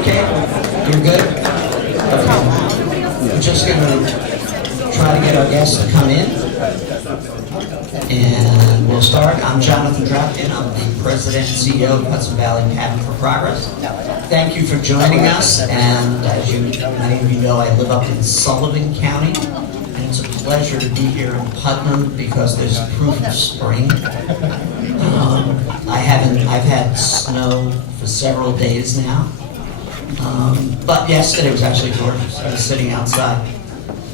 okay? You're good? Okay. We're just going to try to get our guests to come in. And we'll start. I'm Jonathan Drapkin. I'm the President and CEO of Hudson Valley Pattern for Progress. Thank you for joining us. And as many of you know, I live up in Sullivan County. And it's a pleasure to be here in Putnam because there's proof of spring. I've had snow for several days now. But yesterday was actually gorgeous. I was sitting outside.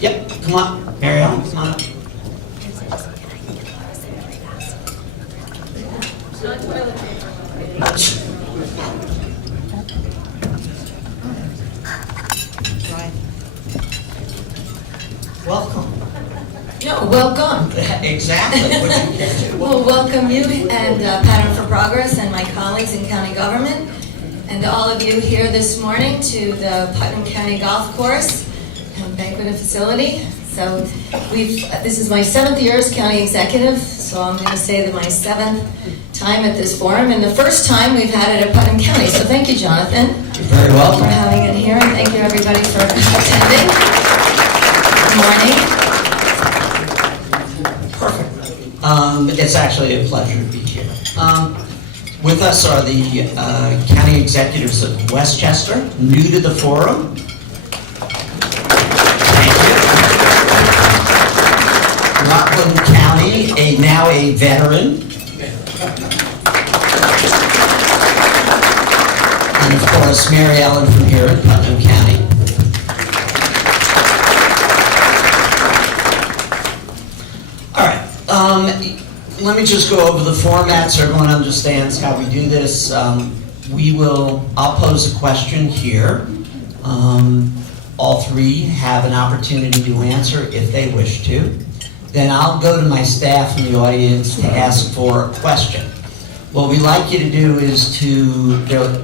Yep, come on, Mary Ellen, come on up. Welcome. No, welcome. Exactly. We'll welcome you and Pattern for Progress and my colleagues in county government and all of you here this morning to the Putnam County Golf Course and Banquet Facility. So this is my 7th year as county executive, so I'm going to say that my 7th time at this forum and the first time we've had it at Putnam County. So thank you, Jonathan. You're very welcome. For having it here, and thank you everybody for attending. Good morning. Perfect. It's actually a pleasure to be here. With us are the county executives of Westchester, new to the forum. Thank you. Rockland County, now a veteran. And of course, Mary Ellen from here in Putnam County. All right. Let me just go over the format so everyone understands how we do this. I'll pose a question here. All three have an opportunity to answer if they wish to. Then I'll go to my staff in the audience to ask for a question. What we like you to do is there are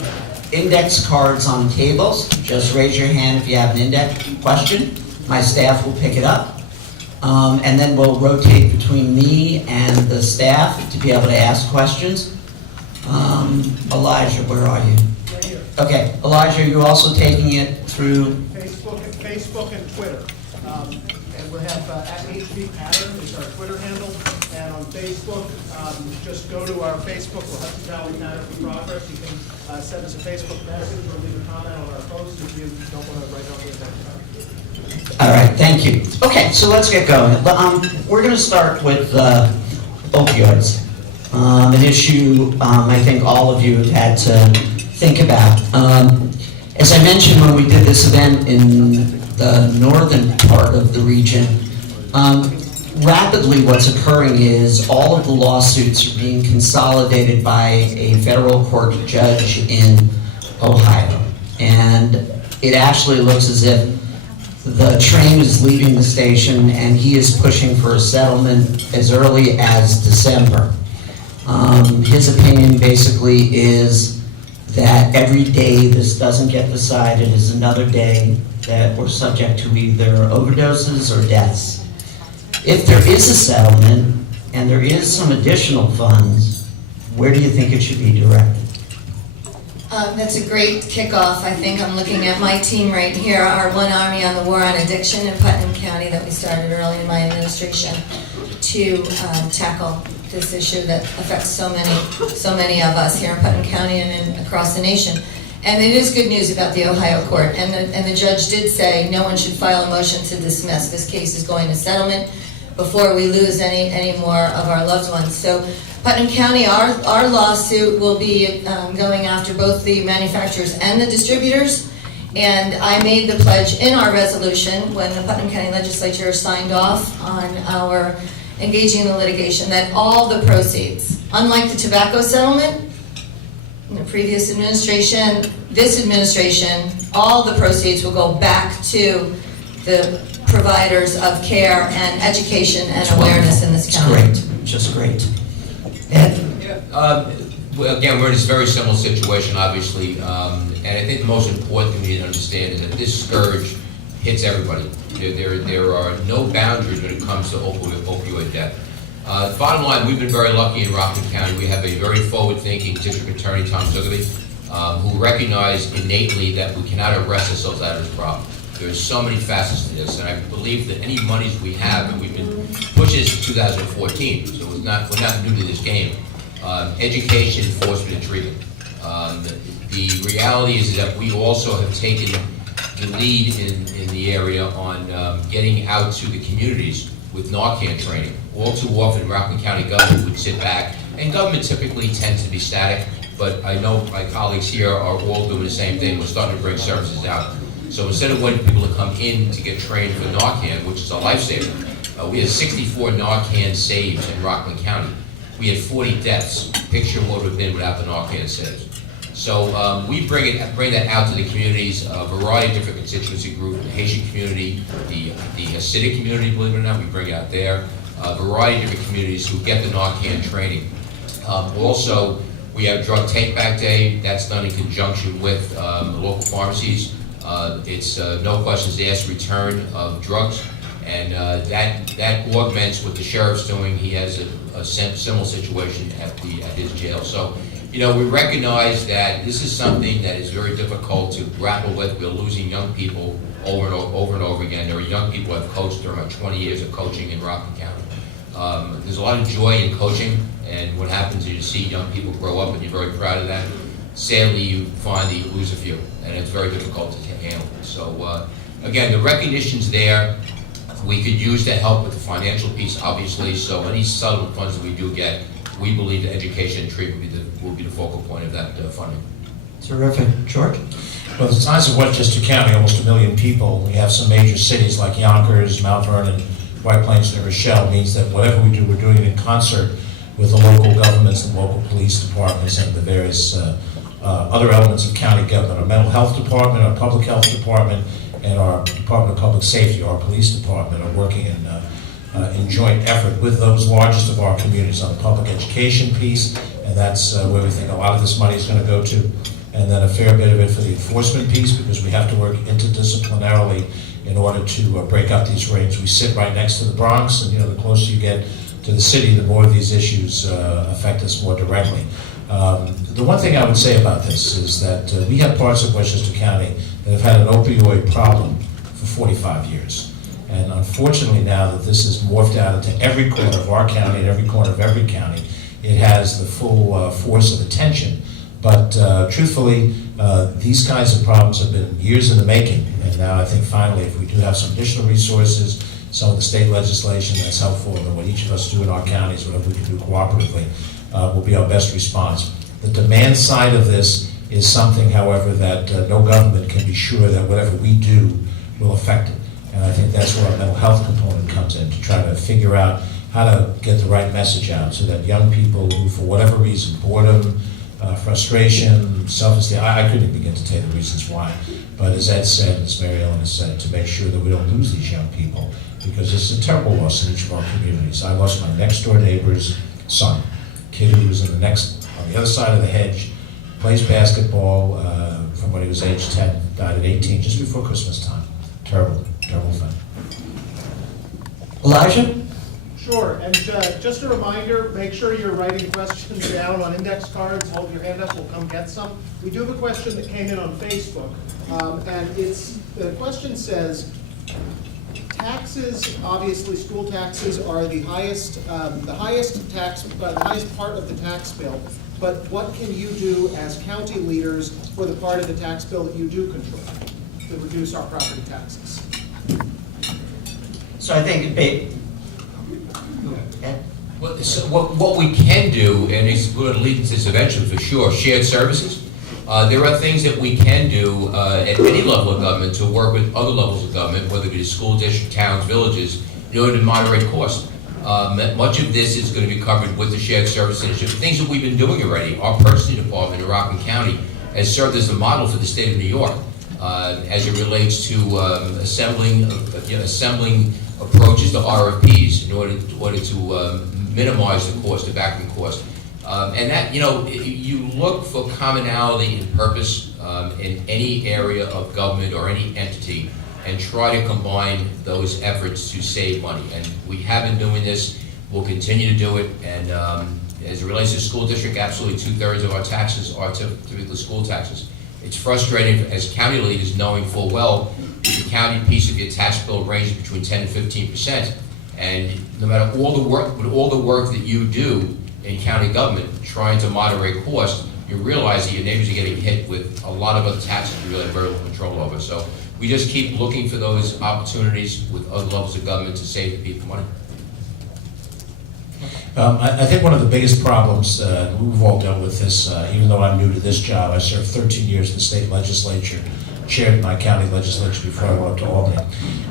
index cards on tables. Just raise your hand if you have an index question. My staff will pick it up. And then we'll rotate between me and the staff to be able to ask questions. Elijah, where are you? Right here. Okay, Elijah, you're also taking it through Facebook and Twitter. And we'll have @HB Pattern is our Twitter handle. And on Facebook, just go to our Facebook, Hudson Valley Pattern for Progress. You can send us a Facebook message or leave a comment on our post if you don't want to write on the agenda. All right, thank you. Okay, so let's get going. We're going to start with opioids, an issue I think all of you have had to think about. As I mentioned when we did this event in the northern part of the region, rapidly what's occurring is all of the lawsuits are being consolidated by a federal court judge in Ohio. And it actually looks as if the train is leaving the station and he is pushing for a settlement as early as December. His opinion basically is that every day this doesn't get decided is another day that we're subject to either overdoses or deaths. If there is a settlement and there is some additional funds, where do you think it should be directed? That's a great kickoff. I think I'm looking at my team right here, our One Army on the War on Addiction in Putnam County that we started early in my administration to tackle this issue that affects so many of us here in Putnam County and across the nation. And it is good news about the Ohio court. And the judge did say no one should file a motion to dismiss. This case is going to settlement before we lose any more of our loved ones. So Putnam County, our lawsuit will be going after both the manufacturers and the distributors. And I made the pledge in our resolution when the Putnam County Legislature signed off on our engaging in the litigation that all the proceeds, unlike the tobacco settlement in the previous administration, this administration, all the proceeds will go back to the providers of care and education and awareness in this county. It's great, just great. Ed? Well, again, we're in this very similar situation, obviously, and I think the most important thing we need to understand is that this scourge hits everybody. There are no boundaries when it comes to opioid death. Bottom line, we've been very lucky in Rockland County. We have a very forward-thinking District Attorney, Tom Zugerby. who recognize innately that we cannot arrest ourselves out of this problem. There's so many facets to this, and I believe that any monies we have, and we've been pushing this since 2014, so we're not new to this game. Education, enforcement, and treatment. The reality is that we also have taken the lead in the area on getting out to the communities with Narcan training. All too often, Rockland County government would sit back, and government typically tends to be static, but I know my colleagues here are all doing the same thing. We're starting to bring services out. So instead of waiting for people to come in to get trained for Narcan, which is a lifesaver, we had 64 Narcan saves in Rockland County. We had 40 deaths. Picture what it would have been without the Narcan saves. So we bring that out to the communities, a variety of different constituency groups, the Haitian community, the Hasidic community, believe it or not, we bring it out there, a variety of different communities who get the Narcan training. Also, we have Drug Take Back Day. That's done in conjunction with the local pharmacies. It's no questions asked return of drugs, and that augments what the sheriff's doing. He has a similar situation at his jail. So, you know, we recognize that this is something that is very difficult to grapple with. We're losing young people over and over again. There are young people I've coached during my 20 years of coaching in Rockland County. There's a lot of joy in coaching, and what happens is you see young people grow up, and you're very proud of that. Sadly, you find that you lose a few, and it's very difficult to handle. So, again, the recognition's there. We could use to help with the financial piece, obviously. So any settlement funds that we do get, we believe that education and treatment will be the focal point of that funding. Terrific. George? Well, the size of Westchester County, almost 1 million people, we have some major cities like Yonkers, Mount Vernon, White Plains, and Rochelle, means that whatever we do, we're doing it in concert with the local governments and local police departments and the various other elements of county government. Our mental health department, our public health department, and our Department of Public Safety, our police department, are working in joint effort with those largest of our communities on the public education piece, and that's where we think a lot of this money is going to go to, and then a fair bit of it for the enforcement piece, because we have to work interdisciplinarily in order to break up these rings. We sit right next to the Bronx, and you know, the closer you get to the city, the more these issues affect us more directly. The one thing I would say about this is that we have parts of Westchester County that have had an opioid problem for 45 years. And unfortunately now that this has morphed out into every corner of our county and every corner of every county, it has the full force of attention. But truthfully, these kinds of problems have been years in the making. And now I think finally, if we do have some additional resources, some of the state legislation that's helpful, and what each of us do in our counties, whatever we can do cooperatively, will be our best response. The demand side of this is something, however, that no government can be sure that whatever we do will affect it. And I think that's where our mental health component comes in, to try to figure out how to get the right message out so that young people who, for whatever reason, boredom, frustration, self-esteem, I couldn't begin to tell you the reasons why. But as Ed said, as Mary Ellen has said, to make sure that we don't lose these young people, because it's a terrible loss in each of our communities. I lost my next door neighbor's son, kid who was on the other side of the hedge, plays basketball from when he was age 10, died at 18, just before Christmas time. Terrible, terrible thing. Elijah? Sure, and just a reminder, make sure you're writing questions down on index cards. Hold your hand up, we'll come get some. We do have a question that came in on Facebook, and the question says, taxes, obviously school taxes are the highest part of the tax bill, but what can you do as county leaders for the part of the tax bill that you do control to reduce our property taxes? So I think Well, so what we can do, and it's going to lead to this eventually for sure, shared services. There are things that we can do at any level of government to work with other levels of government, whether it be school district, towns, villages, in order to moderate costs. Much of this is going to be covered with the shared service initiative, things that we've been doing already. Our purchasing department in Rockland County has served as a model for the state of New York as it relates to assembling approaches to RFPs in order to minimize the cost, the vacuum cost. And that, you know, you look for commonality and purpose in any area of government or any entity and try to combine those efforts to save money. And we have been doing this, we'll continue to do it, and As it relates to the school district, absolutely 2/3 of our taxes are typically school taxes. It's frustrating as county leaders knowing full well the county piece of your tax bill ranges between 10 and 15%. And no matter all the work that you do in county government, trying to moderate costs, you realize that your neighbors are getting hit with a lot of other taxes you really have very little control over. So we just keep looking for those opportunities with other levels of government to save the people money. I think one of the biggest problems, we've all dealt with this, even though I'm new to this job, I served 13 years in the state legislature, chaired my county legislature before I went up to Albany,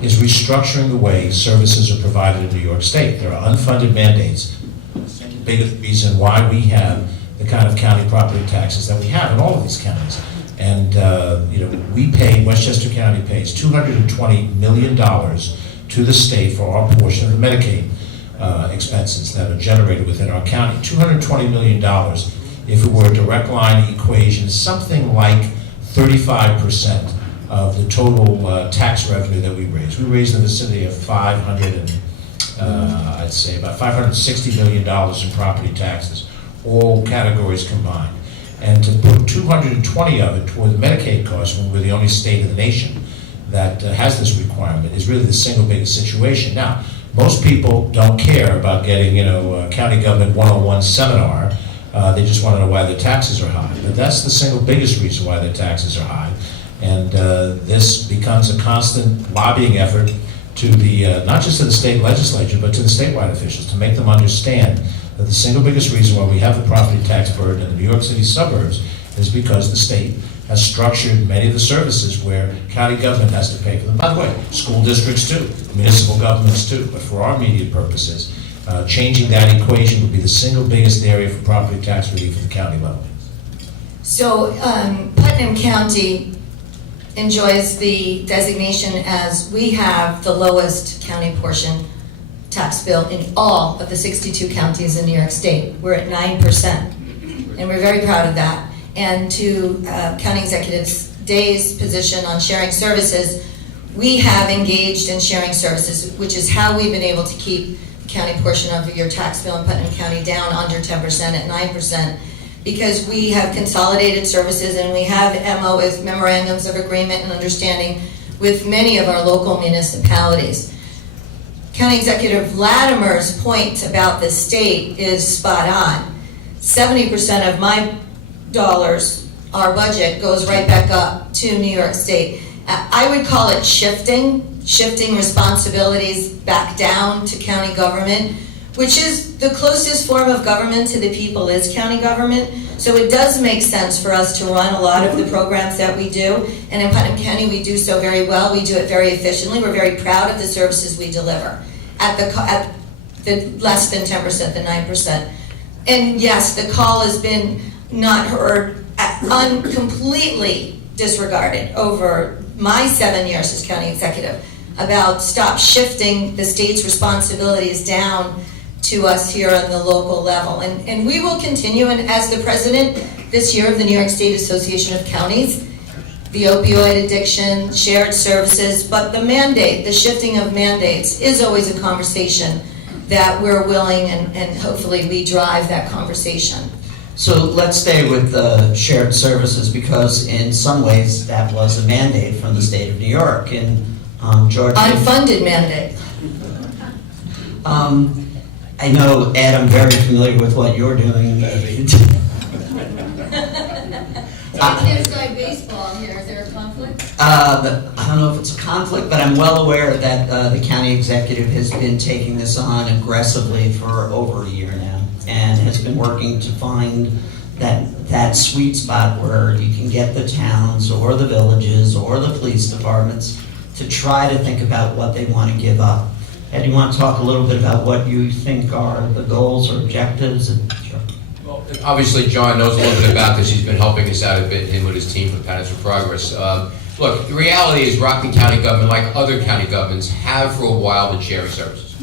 is restructuring the way services are provided in New York State. There are unfunded mandates. The biggest reason why we have the kind of county property taxes that we have in all of these counties. And, Westchester County pays $220 million to the state for our portion of the Medicaid expenses that are generated within our county. $220 million, if it were a direct line equation, is something like 35% of the total tax revenue that we raise. We raise in the vicinity of I'd say about $560 million in property taxes, all categories combined. And to put 220 of it toward the Medicaid costs when we're the only state in the nation that has this requirement is really the single biggest situation. Now, most people don't care about getting, a county government 101 seminar. They just want to know why their taxes are high. But that's the single biggest reason why their taxes are high. And this becomes a constant lobbying effort to the, not just to the state legislature, but to the statewide officials to make them understand that the single biggest reason why we have the property tax burden in the New York City suburbs is because the state has structured many of the services where county government has to pay for them. By the way, school districts too, municipal governments too, but for our immediate purposes, changing that equation would be the single biggest area for property tax relief at the county level. So Putnam County enjoys the designation as we have the lowest county portion tax bill in all of the 62 counties in New York State. We're at 9%, and we're very proud of that. And to County Executive Day's position on sharing services, we have engaged in sharing services, which is how we've been able to keep the county portion of your tax bill in Putnam County down under 10% at 9%, because we have consolidated services and we have MOUs, memorandums of agreement and understanding with many of our local municipalities. County Executive Latimer's point about the state is spot on. 70% of my dollars, our budget, goes right back up to New York State. I would call it shifting responsibilities back down to county government, which is the closest form of government to the people is county government. So it does make sense for us to run a lot of the programs that we do. And in Putnam County, we do so very well. We do it very efficiently. We're very proud of the services we deliver at the less than 10%, the 9%. And yes, the call has been not heard, completely disregarded over my 7 years as county executive about stop shifting the state's responsibilities down to us here on the local level. And we will continue, and as the president this year of the New York State Association of Counties, the opioid addiction, shared services, but the mandate, the shifting of mandates is always a conversation that we're willing and hopefully we drive that conversation. So let's stay with shared services, because in some ways that was a mandate from the state of New York. And George, unfunded mandate. I know, Ed, I'm very familiar with what you're doing. Inside baseball here, is there a conflict? I don't know if it's a conflict, but I'm well aware that the county executive has been taking this on aggressively for over a year now, and has been working to find that sweet spot where you can get the towns or the villages or the police departments to try to think about what they want to give up. Ed, you want to talk a little bit about what you think are the goals or objectives? Sure. Well, obviously, John knows a little bit about this. He's been helping us out a bit, him with his team for Patterns for Progress. Look, the reality is Rockland County government, like other county governments, have for a while been sharing services.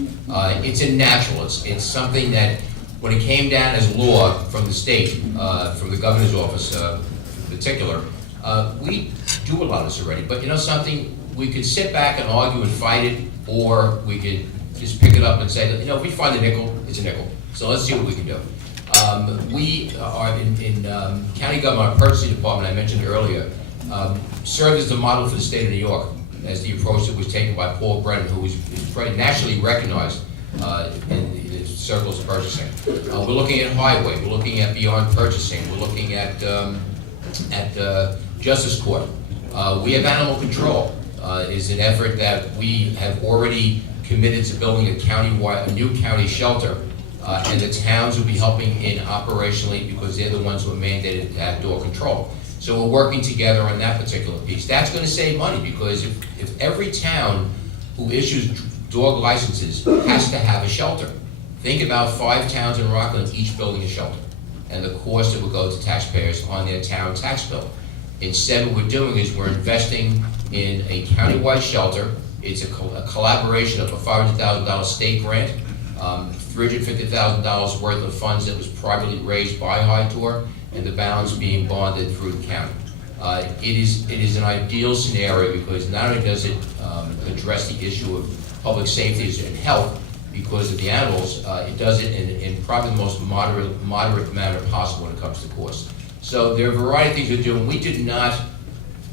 It's a natural. It's something that, when it came down as law from the state, from the governor's office in particular, we do a lot of this already. But you know something? We could sit back and argue and fight it, or we could just pick it up and say, if we find a nickel, it's a nickel. So let's see what we can do. We are in county government, our purchasing department, I mentioned earlier, served as the model for the state of New York, as the approach that was taken by Paul Brennan, who is nationally recognized in the circles of purchasing. We're looking at highway, we're looking at beyond purchasing, we're looking at justice court. We have animal control, is an effort that we have already committed to building a new county shelter, and the towns will be helping in operationally because they're the ones who are mandated to have door control. So we're working together on that particular piece. That's going to save money because if every town who issues dog licenses has to have a shelter, think about 5 towns in Rockland each building a shelter and the cost that would go to taxpayers on their town tax bill. Instead, what we're doing is we're investing in a countywide shelter. It's a collaboration of a $500,000 state grant, $350,000 worth of funds that was privately raised by High Tour, and the balance being bonded through the county. It is an ideal scenario because not only does it address the issue of public safety and health because of the animals, it does it in probably the most moderate manner possible when it comes to cost. So there are a variety of things we're doing.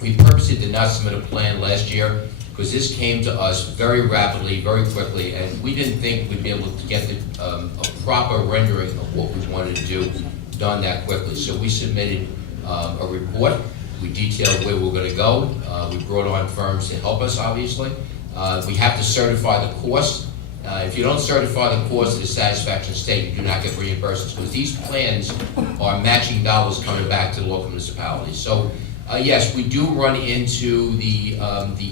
We purposely did not submit a plan last year because this came to us very rapidly, very quickly, and we didn't think we'd be able to get a proper rendering of what we wanted to do done that quickly. So we submitted a report. We detailed where we're going to go. We brought on firms to help us, obviously. We have to certify the cost. If you don't certify the cost to the satisfaction state, you do not get reimbursements because these plans are matching dollars coming back to the local municipalities. So yes, we do run into the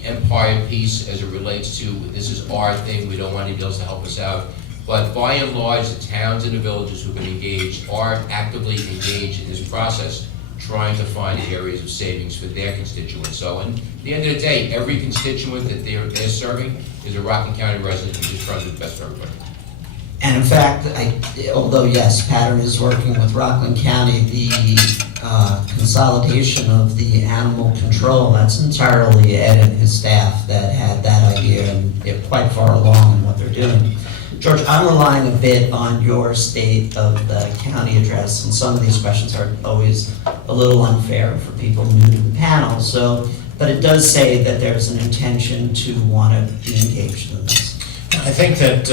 Empire piece as it relates to this is our thing, we don't want anybody else to help us out. But by and large, the towns and the villages who've been engaged are actively engaged in this process, trying to find areas of savings for their constituents. So at the end of the day, every constituent that they're serving is a Rockland County resident who's just trying to do the best for everybody. And in fact, although yes, Pattern is working with Rockland County, the consolidation of the animal control, that's entirely Ed and his staff that had that idea, and they're quite far along in what they're doing. George, I'm relying a bit on your state of the county address, and some of these questions are always a little unfair for people new to the panel, but it does say that there's an intention to want to be engaged in this. I think that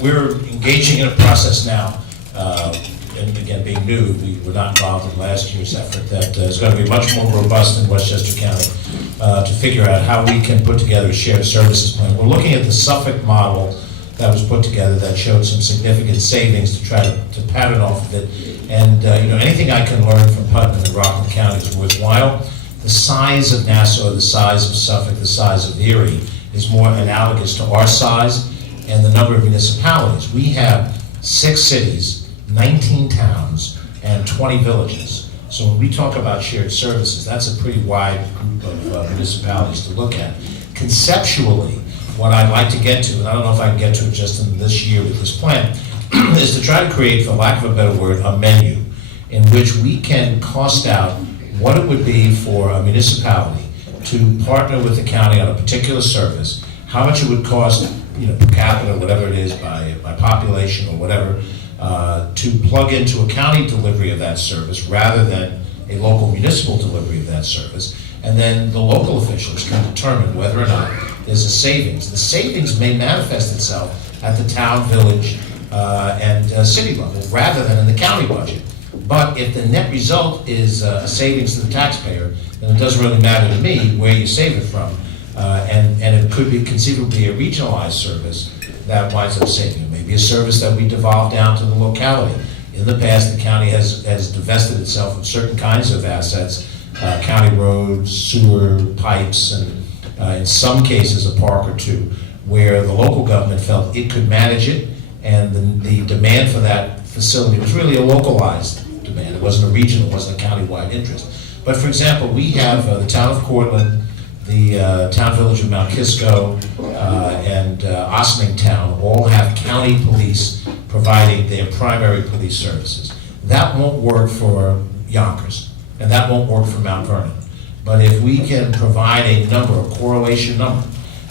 we're engaging in a process now, and again, being new, we were not involved in last year's effort, that is going to be much more robust in Westchester County to figure out how we can put together a shared services plan. We're looking at the Suffolk model that was put together that showed some significant savings to try to pattern off of it. And anything I can learn from Putnam and Rockland County is worthwhile. The size of Nassau, the size of Suffolk, the size of Erie is more analogous to our size and the number of municipalities. We have 6 cities, 19 towns, and 20 villages. So when we talk about shared services, that's a pretty wide group of municipalities to look at. Conceptually, what I'd like to get to, and I don't know if I can get to it just in this year with this plan, is to try to create, for lack of a better word, a menu in which we can cost out what it would be for a municipality to partner with the county on a particular service, how much it would cost, per capita, whatever it is, by population or whatever, to plug into a county delivery of that service rather than a local municipal delivery of that service. And then the local officials can determine whether or not there's a savings. The savings may manifest itself at the town, village, and city level rather than in the county budget. But if the net result is a savings to the taxpayer, then it doesn't really matter to me where you save it from. And it could be conceivably a regionalized service that winds up saving. Maybe a service that we devolve down to the locality. In the past, the county has divested itself of certain kinds of assets, county roads, sewer, pipes, and in some cases a park or two, where the local government felt it could manage it, and the demand for that facility was really a localized demand. It wasn't a regional, it wasn't a county-wide interest. But for example, we have the town of Cortland, the town village of Mount Kisco, and Ossining Town all have county police providing their primary police services. That won't work for Yonkers, and that won't work for Mount Vernon. But if we can provide a number, a correlation number,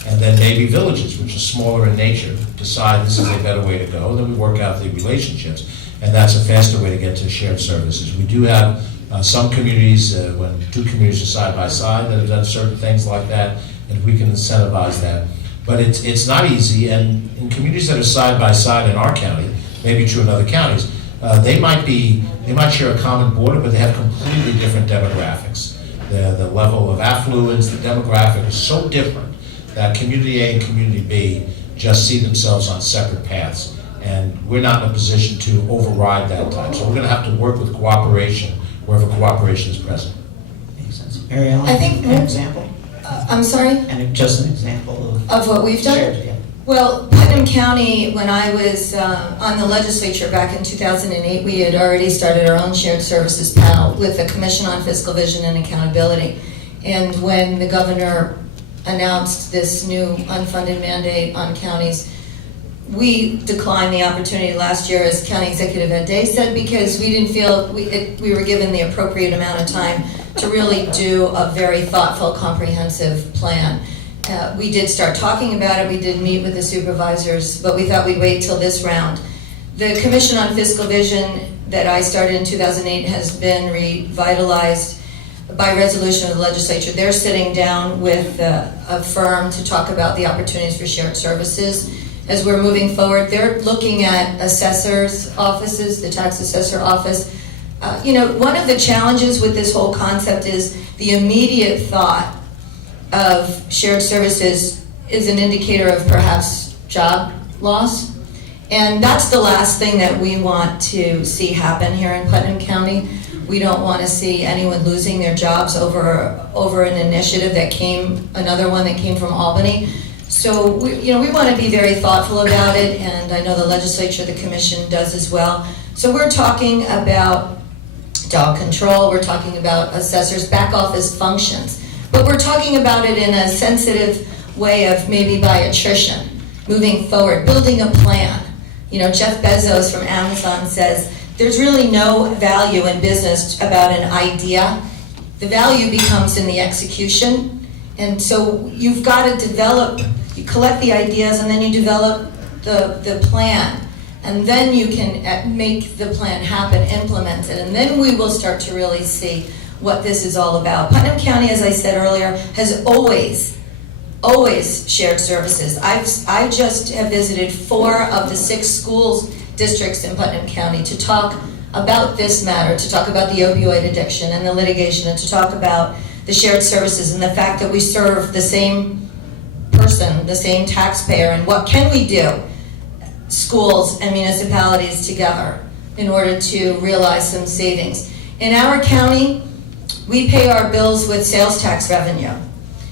and then maybe villages, which are smaller in nature, decide this is a better way to go, then we work out the relationships. and that's a faster way to get to shared services. We do have some communities, when two communities are side by side, that have done certain things like that, and we can incentivize that. But it's not easy, and in communities that are side by side in our county, maybe true in other counties, they might share a common border, but they have completely different demographics. The level of affluence, the demographic is so different that community A and community B just see themselves on separate paths. And we're not in a position to override that time. So we're going to have to work with cooperation wherever cooperation is present. Makes sense. Mary Ellen, I think- an example? I'm sorry? And just an example Of what we've done? shared, yeah. Well, Putnam County, when I was on the legislature back in 2008, we had already started our own shared services panel with the Commission on Fiscal Vision and Accountability. And when the governor announced this new unfunded mandate on counties, we declined the opportunity last year, as County Executive Ed Day said, because we didn't feel we were given the appropriate amount of time to really do a very thoughtful, comprehensive plan. We did start talking about it, we did meet with the supervisors, but we thought we'd wait till this round. The Commission on Fiscal Vision that I started in 2008 has been revitalized by resolution of the legislature. They're sitting down with a firm to talk about the opportunities for shared services. As we're moving forward, they're looking at assessors' offices, the tax assessor office. One of the challenges with this whole concept is the immediate thought of shared services is an indicator of perhaps job loss. And that's the last thing that we want to see happen here in Putnam County. We don't want to see anyone losing their jobs over an initiative another one that came from Albany. So we want to be very thoughtful about it, and I know the legislature, the commission does as well. So we're talking about dog control, we're talking about assessors, back office functions. But we're talking about it in a sensitive way of maybe by attrition, moving forward, building a plan. Jeff Bezos from Amazon says, there's really no value in business about an idea. The value becomes in the execution. And so you've got to you collect the ideas and then you develop the plan. And then you can make the plan happen, implement it. And then we will start to really see what this is all about. Putnam County, as I said earlier, has always shared services. I just have visited 4 of the 6 schools districts in Putnam County to talk about this matter, to talk about the opioid addiction and the litigation, and to talk about the shared services and the fact that we serve the same person, the same taxpayer, and what can we do, schools and municipalities together, in order to realize some savings. In our county, we pay our bills with sales tax revenue.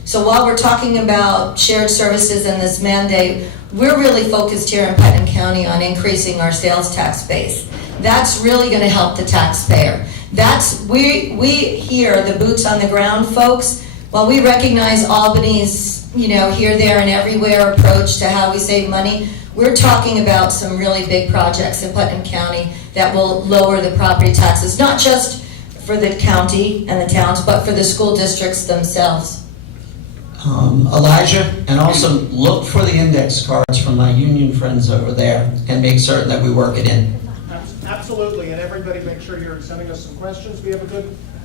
So while we're talking about shared services and this mandate, we're really focused here in Putnam County on increasing our sales tax base. That's really going to help the taxpayer. We here, the boots on the ground folks, while we recognize Albany's, here, there, and everywhere approach to how we save money, we're talking about some really big projects in Putnam County that will lower the property taxes, not just for the county and the towns, but for the school districts themselves. Elijah, and also look for the index cards from my union friends over there and make certain that we work it in. Absolutely, and everybody make sure you're sending us some questions. We have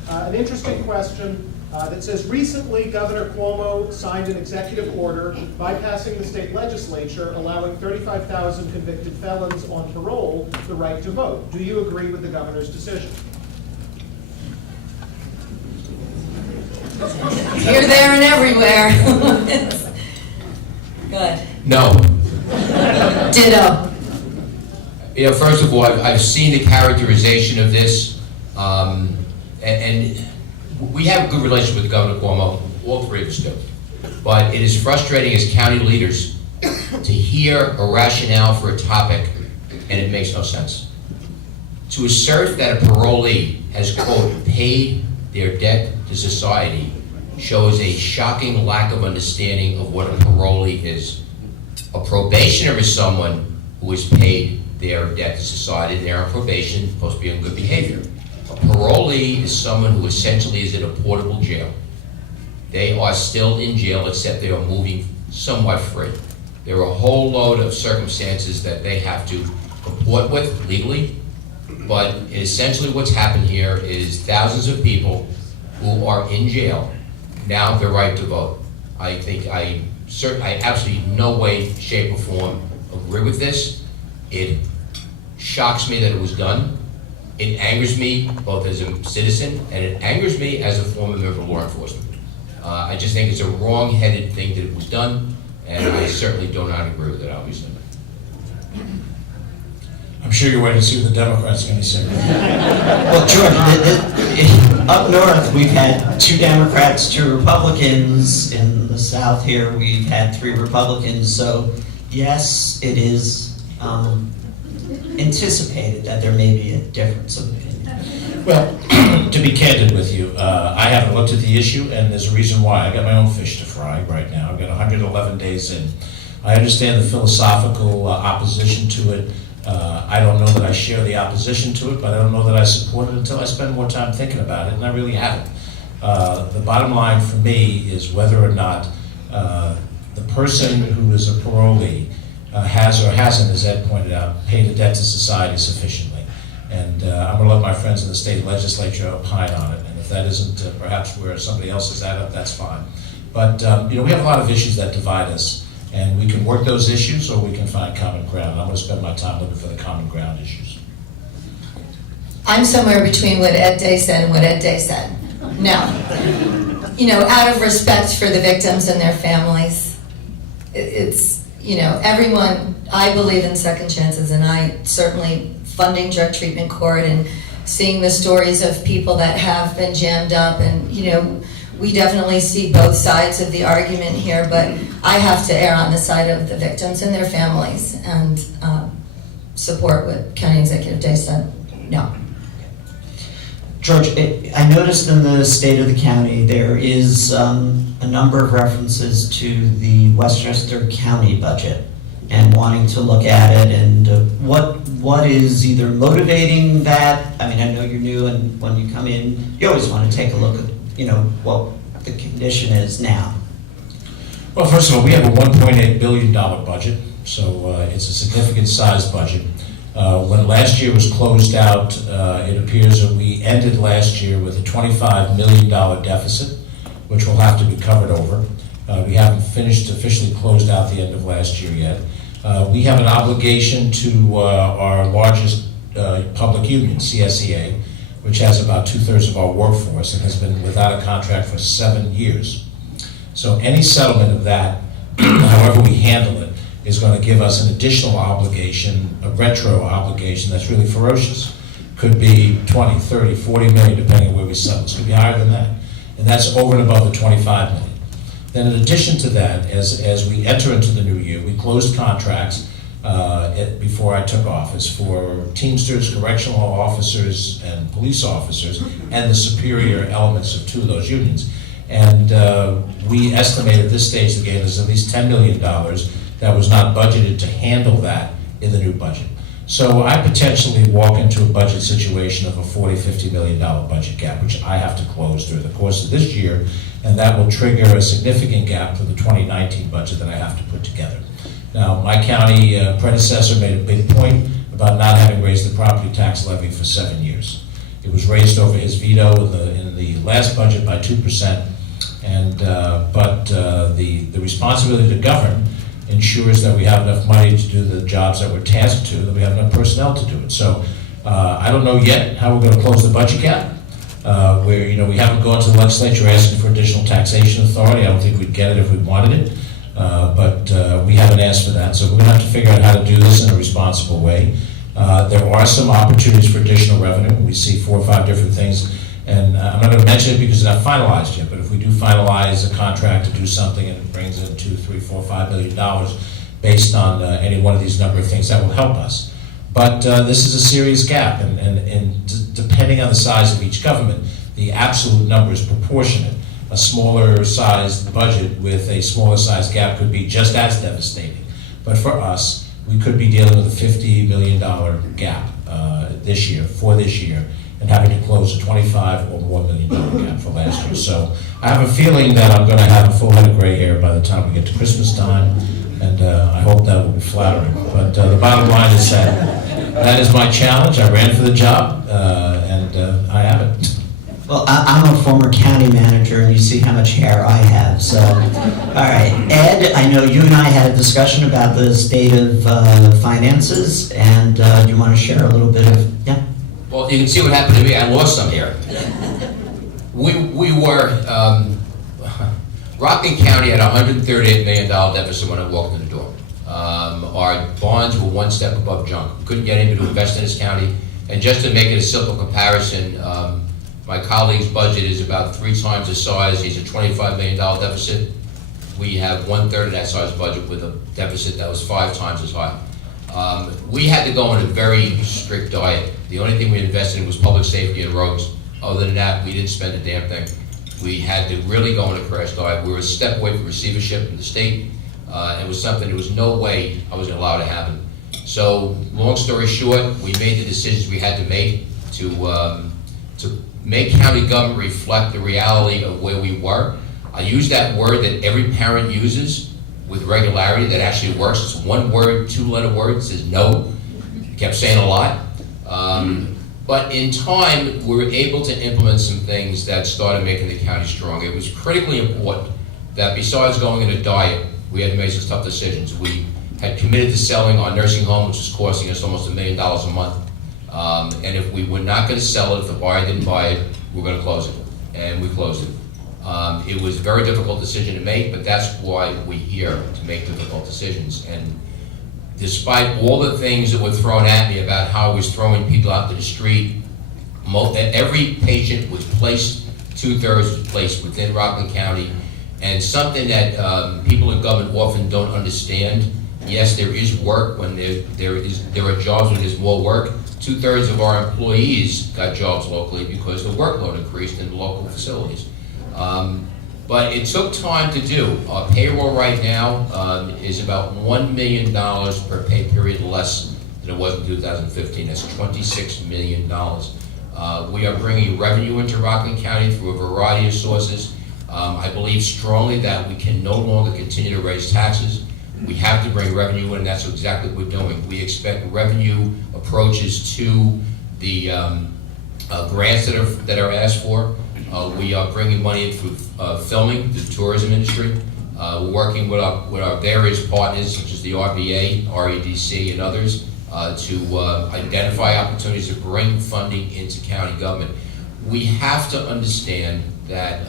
an interesting question that says, recently Governor Cuomo signed an executive order bypassing the state legislature, allowing 35,000 convicted felons on parole the right to vote. Do you agree with the governor's decision? Here, there, and everywhere. Good. No. Ditto. First of all, I've seen the characterization of this, and we have a good relationship with Governor Cuomo, all 3 of us do. But it is frustrating as county leaders to hear a rationale for a topic and it makes no sense. To assert that a parolee has, quote, paid their debt to society shows a shocking lack of understanding of what a parolee is. A probationer is someone who has paid their debt to society. They're on probation, supposed to be on good behavior. A parolee is someone who essentially is in a portable jail. They are still in jail, except they are moving somewhat free. There are a whole load of circumstances that they have to comport with legally, But essentially what's happened here is thousands of people who are in jail now have the right to vote. I think I absolutely no way, shape, or form agree with this. It shocks me that it was done. It angers me both as a citizen and it angers me as a former member of law enforcement. I just think it's a wrong-headed thing that it was done, and I certainly do not agree with it, obviously. I'm sure you're waiting to see what the Democrats are going to say. Well, George, up north, we've had 2 Democrats, 2 Republicans. In the south here, we've had 3 Republicans. So, yes, it is anticipated that there may be a difference of opinion. Well, to be candid with you, I haven't looked at the issue, and there's a reason why. I got my own fish to fry right now. I've got 111 days in. I understand the philosophical opposition to it. I don't know that I share the opposition to it, but I don't know that I support it until I spend more time thinking about it, and I really haven't. The bottom line for me is whether or not the person who is a parolee has or hasn't, as Ed pointed out, paid a debt to society sufficiently. And I'm going to let my friends in the state legislature opine on it, and if that isn't perhaps where somebody else is at it, that's fine. But we have a lot of issues that divide us, and we can work those issues or we can find common ground. I'm going to spend my time looking for the common ground issues. I'm somewhere between what Ed Day said and what Ed Day said. Now, out of respect for the victims and their families, it's, everyone, I believe in second chances, and I certainly funding drug treatment court and seeing the stories of people that have been jammed up, and we definitely see both sides of the argument here, but I have to err on the side of the victims and their families and support what County Executive Day said. No. George, I noticed in the state of the county there is a number of references to the Westchester County budget and wanting to look at it, and what is either motivating that? I mean, I know you're new, and when you come in, you always want to take a look at what the condition is now. Well, first of all, we have a $1.8 billion budget, so it's a significant sized budget. When last year was closed out, it appears that we ended last year with a $25 million deficit, which will have to be covered over. We haven't finished officially closed out the end of last year yet. We have an obligation to our largest public union, CSEA, which has about 2/3 of our workforce and has been without a contract for 7 years. So any settlement of that, however we handle it, is going to give us an additional obligation, a retro obligation that's really ferocious. Could be 20, 30, 40 million, depending on where we settle. It could be higher than that. And that's over and above the 25 million. Then in addition to that, as we enter into the new year, we closed contracts before I took office for Teamsters, correctional officers, and police officers, and the superior elements of 2 of those unions. And we estimate at this stage of the game there's at least $10 million that was not budgeted to handle that in the new budget. So I potentially walk into a budget situation of a $40, $50 million budget gap, which I have to close during the course of this year, and that will trigger a significant gap for the 2019 budget that I have to put together. Now, my county predecessor made a big point about not having raised the property tax levy for 7 years. It was raised over his veto in the last budget by 2%, but the responsibility to govern ensures that we have enough money to do the jobs that we're tasked to, that we have enough personnel to do it. So I don't know yet how we're going to close the budget gap. Where we haven't gone to the legislature asking for additional taxation authority. I don't think we'd get it if we wanted it, but we haven't asked for that. So we're going to have to figure out how to do this in a responsible way. There are some opportunities for additional revenue. We see 4 or 5 different things, and I'm not going to mention it because it's not finalized yet. But if we do finalize a contract to do something and it brings in $2, $3, $4, $5 billion based on any one of these number of things, that will help us. But this is a serious gap, and depending on the size of each government, the absolute number is proportionate. A smaller sized budget with a smaller sized gap could be just as devastating. But for us, we could be dealing with a $50 million gap this year, and having to close a $25 or more million gap for last year. So I have a feeling that I'm going to have a full head of gray hair by the time we get to Christmas time, and I hope that will be flattering. But the bottom line is that That is my challenge. I ran for the job, and I have it. Well, I'm a former county manager, and you see how much hair I have, so. All right, Ed, I know you and I had a discussion about the state of finances, and do you want to share a little bit of, yeah? Well, you can see what happened to me. I lost some here. We were, Rockland County had a $138 million deficit when I walked in the door. Our bonds were one step above junk. Couldn't get anybody to invest in this county. And just to make it a simple comparison, my colleague's budget is about 3 times the size. He's a $25 million deficit. We have 1/3 of that size budget with a deficit that was 5 times as high. We had to go on a very strict diet. The only thing we invested in was public safety and roads. Other than that, we didn't spend a damn thing. We had to really go on a crash diet. We were a step away from receivership in the state. It was something, there was no way I was gonna allow it to happen. So, long story short, we made the decisions we had to make to make county government reflect the reality of where we were. I use that word that every parent uses with regularity that actually works. It's one word, 2-letter word, it says no. I kept saying a lot. But in time, we were able to implement some things that started making the county stronger. It was critically important that besides going in a diet, we had to make some tough decisions. We had committed to selling our nursing home, which was costing us almost $1 million a month. And if we were not going to sell it, if the buyer didn't buy it, we were going to close it. And we closed it. It was a very difficult decision to make, but that's why we're here, to make difficult decisions. And despite all the things that were thrown at me about how I was throwing people out to the street, every patient was placed, 2/3 was placed within Rockland County. And something that people in government often don't understand, yes, there is work when there are jobs when there's more work. 2/3 of our employees got jobs locally because the workload increased in the local facilities. But it took time to do. Our payroll right now is about $1 million per pay period less than it was in 2015. That's $26 million. We are bringing revenue into Rockland County through a variety of sources. I believe strongly that we can no longer continue to raise taxes. We have to bring revenue in, and that's exactly what we're doing. We expect revenue approaches to the grants that are asked for. We are bringing money in through filming, the tourism industry. We're working with our various partners, such as the RBA, REDC, and others, to identify opportunities to bring funding into county government. We have to understand that,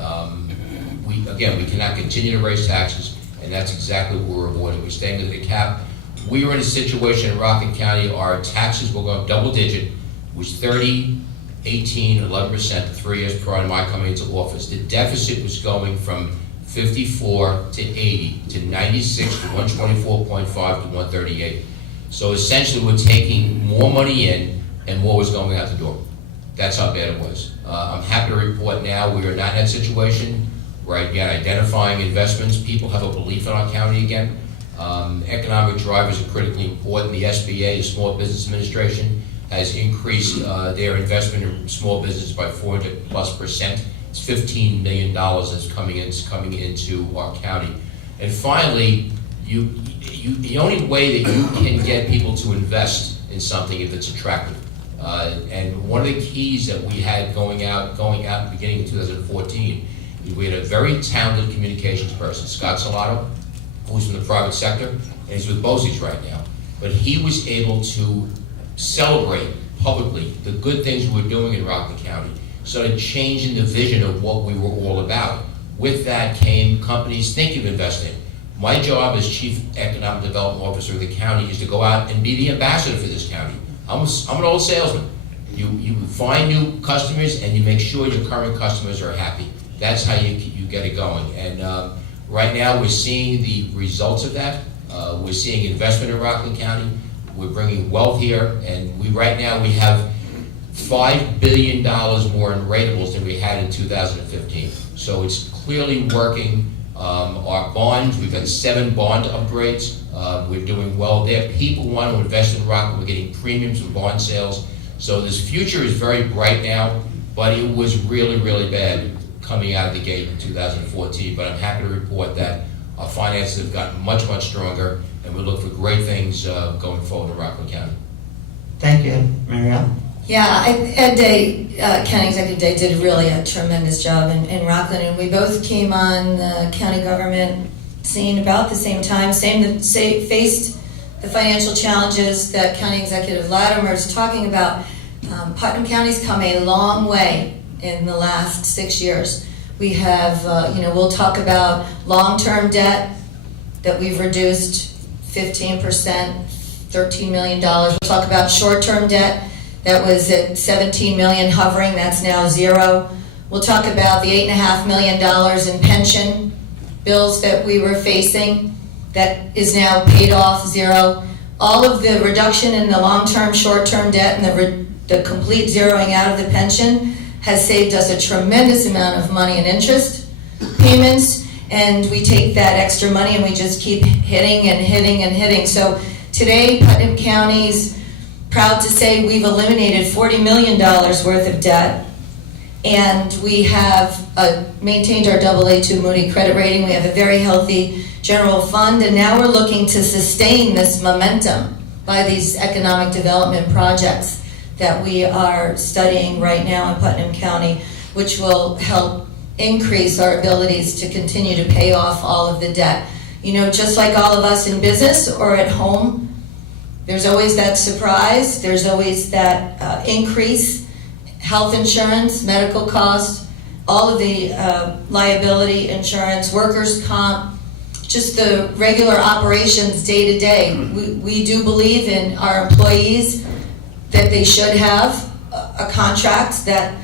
we cannot continue to raise taxes, and that's exactly what we're avoiding. We're staying with the cap. We were in a situation in Rockland County, our taxes were going double digit. It was 30, 18, 11% 3 years prior to my coming into office. The deficit was going from 54 to 80 to 96 to 124.5 to 138. So essentially we're taking more money in and more was going out the door. That's how bad it was. I'm happy to report now we are not in that situation. We're again identifying investments. People have a belief in our county again. Economic drivers are critically important. The SBA, the Small Business Administration, has increased their investment in small business by 400+%. It's $15 million that's coming into our county. And finally, the only way that you can get people to invest in something if it's attractive. And one of the keys that we had going out in the beginning of 2014, we had a very talented communications person, Scott Salato, who's from the private sector, and he's with BOCES right now. But he was able to celebrate publicly the good things we're doing in Rockland County, sort of changing the vision of what we were all about. With that came companies thinking of investing. My job as Chief Economic Development Officer of the county is to go out and be the ambassador for this county. I'm an old salesman. You find new customers and you make sure your current customers are happy. That's how you get it going. And right now we're seeing the results of that. We're seeing investment in Rockland County. We're bringing wealth here, and right now we have $5 billion more in rateables than we had in 2015. So it's clearly working. Our bonds, we've got 7 bond upgrades. We're doing well there. People want to invest in Rockland. We're getting premiums from bond sales. So this future is very bright now, but it was really, really bad coming out of the gate in 2014. But I'm happy to report that our finances have gotten much, much stronger, and we look for great things going forward in Rockland County. Thank you, Marielle. Yeah, Ed Day, County Executive Day, did really a tremendous job in Rockland, and we both came on the county government scene about the same time, faced the financial challenges that County Executive Latimer is talking about. Putnam County's come a long way in the last 6 years. We have, we'll talk about long-term debt that we've reduced 15%, $13 million. We'll talk about short-term debt that was at 17 million hovering, that's now zero. We'll talk about the $8.5 million in pension bills that we were facing that is now paid off, zero. All of the reduction in the long-term, short-term debt and the complete zeroing out of the pension has saved us a tremendous amount of money and interest payments, and we take that extra money and we just keep hitting and hitting and hitting. So today, Putnam County's proud to say we've eliminated $40 million worth of debt, and we have maintained our AA2 Moody credit rating. We have a very healthy general fund, and now we're looking to sustain this momentum by these economic development projects that we are studying right now in Putnam County, which will help increase our abilities to continue to pay off all of the debt. You know, just like all of us in business or at home, there's always that surprise, there's always that increase, health insurance, medical costs, all of the liability insurance, workers' comp, just the regular operations day to day. We do believe in our employees that they should have a contract that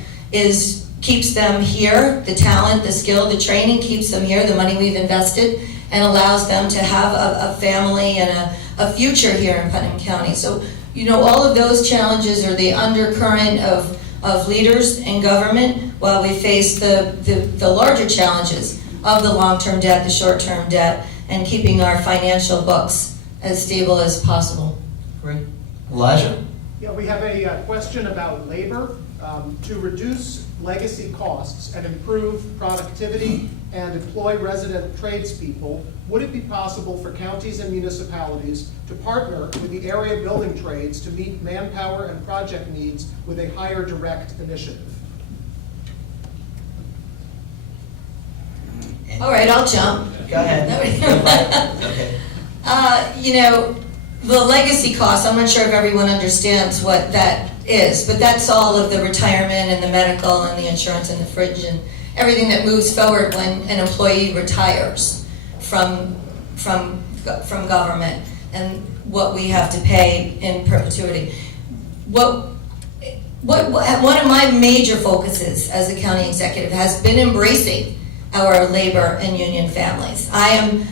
keeps them here, the talent, the skill, the training keeps them here, the money we've invested, and allows them to have a family and a future here in Putnam County. So, you know, all of those challenges are the undercurrent of leaders in government while we face the larger challenges of the long-term debt, the short-term debt, and keeping our financial books as stable as possible. Great. Elijah? Yeah, we have a question about labor. To reduce legacy costs and improve productivity and employ resident tradespeople, would it be possible for counties and municipalities to partner with the area building trades to meet manpower and project needs with a higher direct initiative? All right, I'll jump. Go ahead. Okay. You know, the legacy costs, I'm not sure if everyone understands what that is, but that's all of the retirement and the medical and the insurance and the fridge and everything that moves forward when an employee retires from government and what we have to pay in perpetuity. One of my major focuses as a county executive has been embracing our labor and union families. I am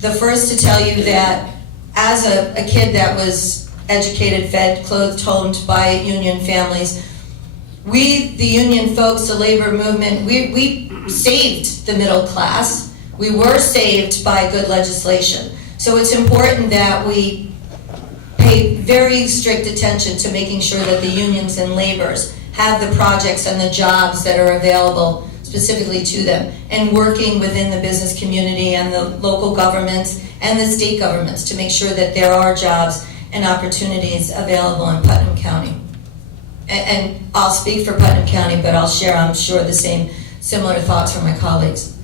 the first to tell you that as a kid that was educated, fed, clothed, homed by union families, we, the union folks, the labor movement, we saved the middle class. We were saved by good legislation. So it's important that we pay very strict attention to making sure that the unions and laborers have the projects and the jobs that are available specifically to them, and working within the business community and the local governments and the state governments to make sure that there are jobs and opportunities available in Putnam County. And I'll speak for Putnam County, but I'll share, I'm sure, the similar thoughts from my colleagues.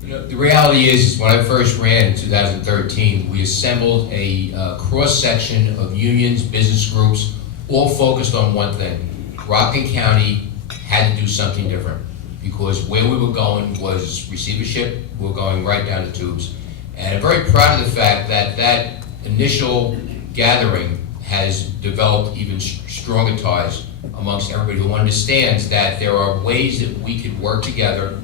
You know, the reality is, when I first ran in 2013, we assembled a cross-section of unions, business groups, all focused on one thing. Rockland County had to do something different, because where we were going was receivership. We were going right down the tubes. And I'm very proud of the fact that that initial gathering has developed even stronger ties amongst everybody who understands that there are ways that we could work together.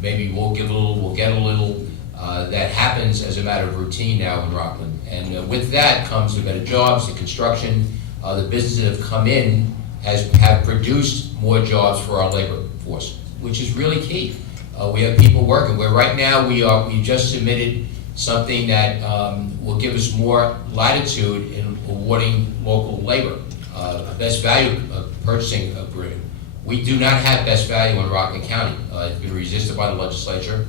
Maybe we'll give a little, we'll get a little. That happens as a matter of routine now in Rockland. And with that comes the better jobs, the construction, the businesses that have come in have produced more jobs for our labor force, which is really key. We have people working. Where right now we just submitted something that will give us more latitude in awarding local labor, a best value purchasing agreement. We do not have best value in Rockland County. It's been resisted by the legislature.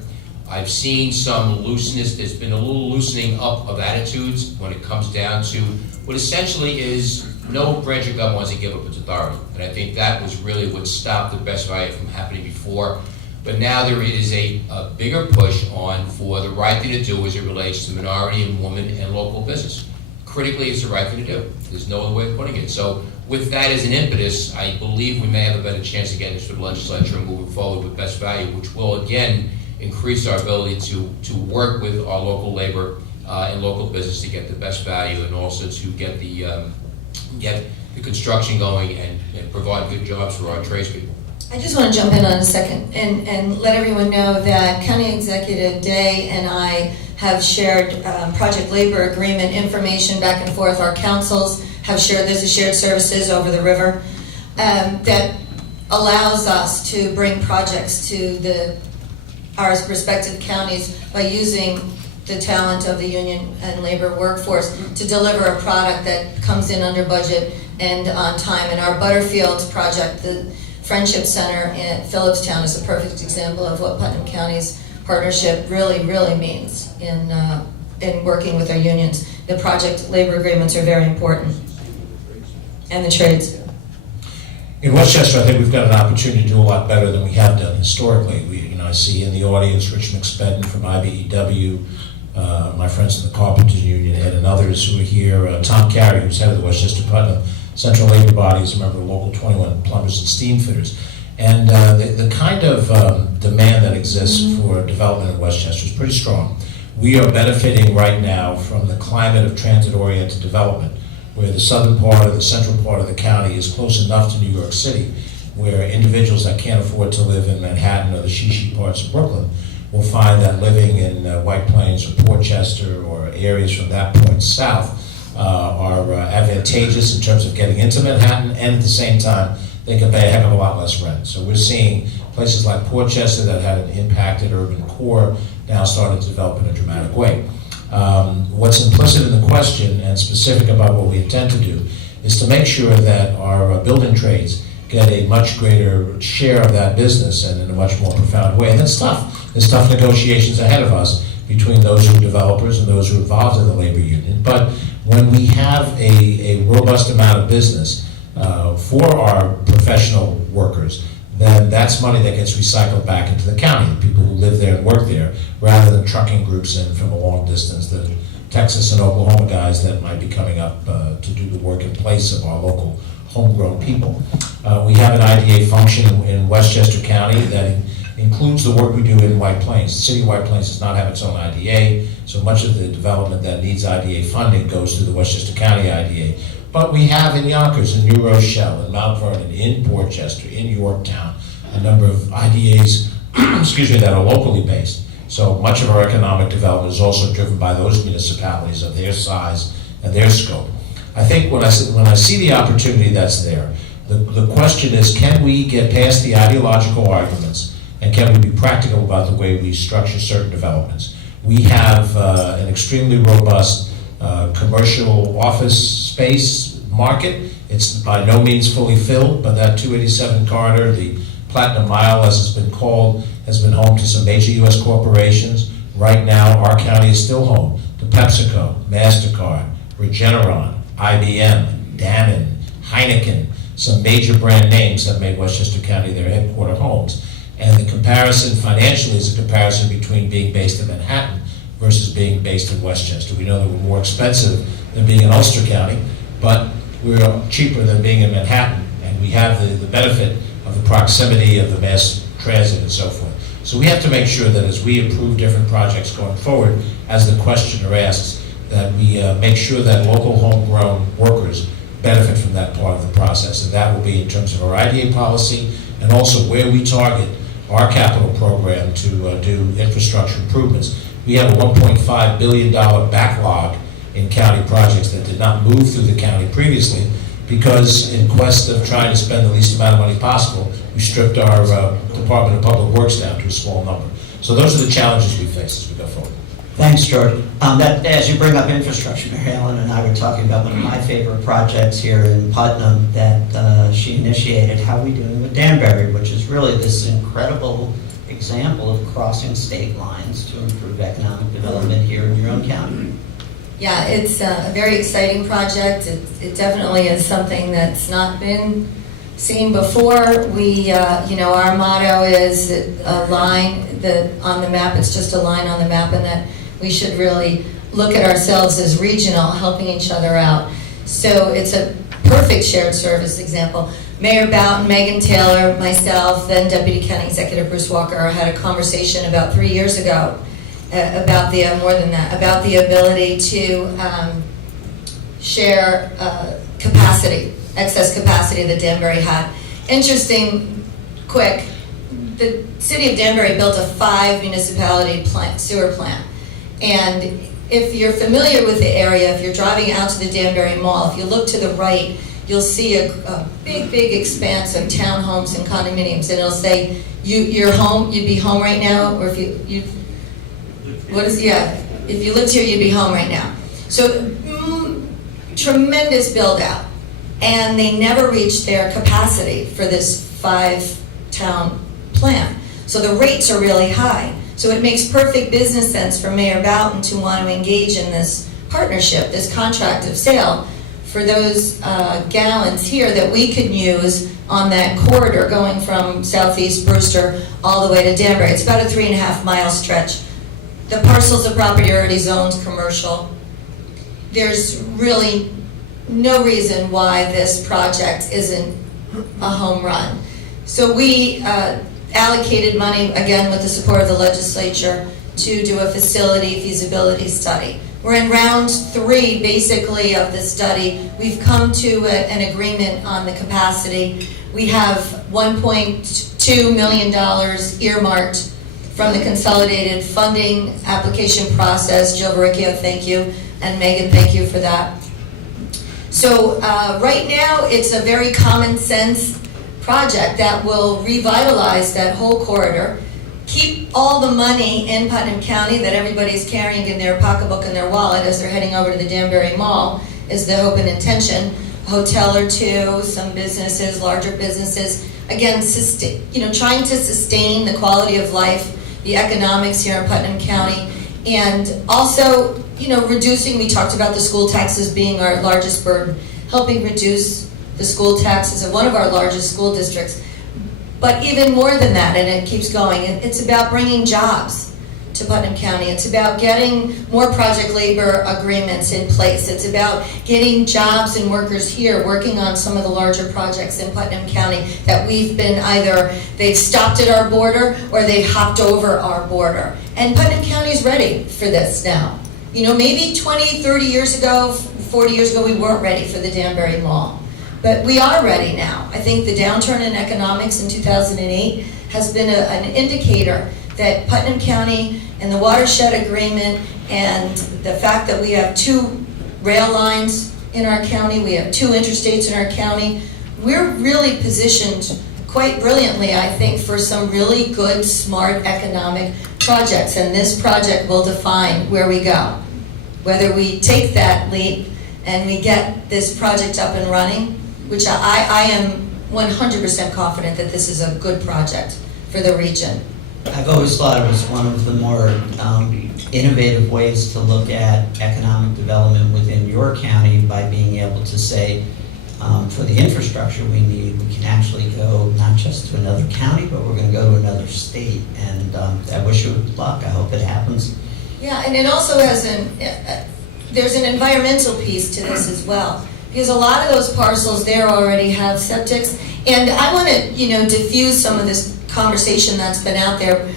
I've seen some looseness. There's been a little loosening up of attitudes when it comes down to what essentially is no branch of government wants to give up its authority. And I think that was really what stopped the best value from happening before. But now there is a bigger push on for the right thing to do as it relates to minority and woman and local business. Critically, it's the right thing to do. There's no other way of putting it. So with that as an impetus, I believe we may have a better chance of getting this to the legislature and moving forward with best value, which will again increase our ability to work with our local labor and local business to get the best value, and also to get the construction going and provide good jobs for our tradespeople. I just want to jump in on a second and let everyone know that County Executive Day and I have shared project labor agreement information back and forth. Our councils have shared, there's a shared services over the river that allows us to bring projects to our respective counties by using the talent of the union and labor workforce to deliver a product that comes in under budget and on time. And our Butterfield project, the Friendship Center in Phillipstown, is a perfect example of what Putnam County's partnership really, really means in working with our unions. The project labor agreements are very important, and the trades. In Westchester, I think we've got an opportunity to do a lot better than we have done historically. I see in the audience Rich McSpadden from IBEW, my friends in the Carpenters Union, and others who are here. Tom Carey, who's head of the Westchester Putnam Central Labor Body, is a member of Local 21 Plumbers and Steam Fitters. And the kind of demand that exists for development in Westchester is pretty strong. We are benefiting right now from the climate of transit-oriented development, where the southern part or the central part of the county is close enough to New York City, where individuals that can't afford to live in Manhattan or the shishi parts of Brooklyn will find that living in White Plains or Portchester or areas from that point south are advantageous in terms of getting into Manhattan, and at the same time, they can pay a heck of a lot less rent. So we're seeing places like Portchester that had an impacted urban core now starting to develop in a dramatic way. What's implicit in the question and specific about what we intend to do is to make sure that our building trades get a much greater share of that business and in a much more profound way. And that's tough. There's tough negotiations ahead of us between those who are developers and those who are involved in the labor union. But when we have a robust amount of business for our professional workers, then that's money that gets recycled back into the county, the people who live there and work there, rather than trucking groups in from a long distance, the Texas and Oklahoma guys that might be coming up to do the work in place of our local homegrown people. We have an IDA function in Westchester County that includes the work we do in White Plains. The city of White Plains does not have its own IDA, so much of the development that needs IDA funding goes through the Westchester County IDA. But we have in Yonkers, in New Rochelle, in Mount Vernon, in Portchester, in Yorktown, a number of IDAs that are locally based. So much of our economic development is also driven by those municipalities of their size and their scope. I think when I see the opportunity that's there, the question is, can we get past the ideological arguments, and can we be practical about the way we structure certain developments? We have an extremely robust commercial office space market. It's by no means fully filled, but that 287 corridor, the Platinum Mile as it's been called, has been home to some major U.S. corporations. Right now, our county is still home to PepsiCo, MasterCard, Regeneron, IBM, Dannon, Heineken. Some major brand names have made Westchester County their headquarter homes. And the comparison financially is a comparison between being based in Manhattan versus being based in Westchester. We know that we're more expensive than being in Ulster County, but we're cheaper than being in Manhattan, and we have the benefit of the proximity of the mass transit and so forth. So we have to make sure that as we approve different projects going forward, as the questioner asks, that we make sure that local homegrown workers benefit from that part of the process. And that will be in terms of our IDA policy and also where we target our capital program to do infrastructure improvements. We have a $1.5 billion backlog in county projects that did not move through the county previously because in quest of trying to spend the least amount of money possible, we stripped our Department of Public Works down to a small number. So those are the challenges we face as we go forward. Thanks, George. As you bring up infrastructure, Mary Ellen and I were talking about one of my favorite projects here in Putnam that she initiated, How Are We Doing with Danbury, which is really this incredible example of crossing state lines to improve economic development here in your own county. Yeah, it's a very exciting project. It definitely is something that's not been seen before. We, our motto is a line on the map. It's just a line on the map, and that we should really look at ourselves as regional, helping each other out. So it's a perfect shared service example. Mayor Boughton, Megan Taylor, myself, then Deputy County Executive Bruce Walker had a conversation about 3 years ago about the, more than that, about the ability to share capacity, excess capacity that Danbury had. Interesting, quick, the city of Danbury built a 5-municipality sewer plant. And if you're familiar with the area, if you're driving out to the Danbury Mall, if you look to the right, you'll see a big expanse of townhomes and condominiums, and it'll say, you're home, you'd be home right now, or if if you lived here, you'd be home right now. So, tremendous build out, and they never reached their capacity for this 5-town plan. So the rates are really high. So it makes perfect business sense for Mayor Boughton to want to engage in this partnership, this contract of sale, for those gallons here that we could use on that corridor going from Southeast Brewster all the way to Danbury. It's about a 3.5-mile stretch. The parcels of property are already zoned commercial. There's really no reason why this project isn't a home run. So we allocated money, again with the support of the legislature, to do a facility feasibility study. We're in round 3, basically, of the study. We've come to an agreement on the capacity. We have $1.2 million earmarked from the consolidated funding application process. Jill Baricchio, thank you, and Megan, thank you for that. So right now, it's a very common sense project that will revitalize that whole corridor, keep all the money in Putnam County that everybody's carrying in their pocketbook and their wallet as they're heading over to the Danbury Mall, is the hope and intention. A hotel or two, some businesses, larger businesses, again, trying to sustain the quality of life, the economics here in Putnam County, and also, reducing, we talked about the school taxes being our largest burden, helping reduce the school taxes of one of our largest school districts. But even more than that, and it keeps going, it's about bringing jobs to Putnam County. It's about getting more project labor agreements in place. It's about getting jobs and workers here working on some of the larger projects in Putnam County that we've been either, they've stopped at our border or they've hopped over our border. And Putnam County's ready for this now. Maybe 20, 30 years ago, 40 years ago, we weren't ready for the Danbury Mall. But we are ready now. I think the downturn in economics in 2008 has been an indicator that Putnam County and the watershed agreement and the fact that we have 2 rail lines in our county, we have 2 interstates in our county, we're really positioned quite brilliantly, I think, for some really good, smart economic projects. And this project will define where we go. Whether we take that leap and we get this project up and running, which I am 100% confident that this is a good project for the region. I've always thought it was one of the more innovative ways to look at economic development within your county, by being able to say, for the infrastructure we need, we can actually go not just to another county, but we're going to go to another state. And I wish you luck. I hope it happens. Yeah, and it also has there's an environmental piece to this as well. Because a lot of those parcels there already have septics. And I want to, diffuse some of this conversation that's been out there,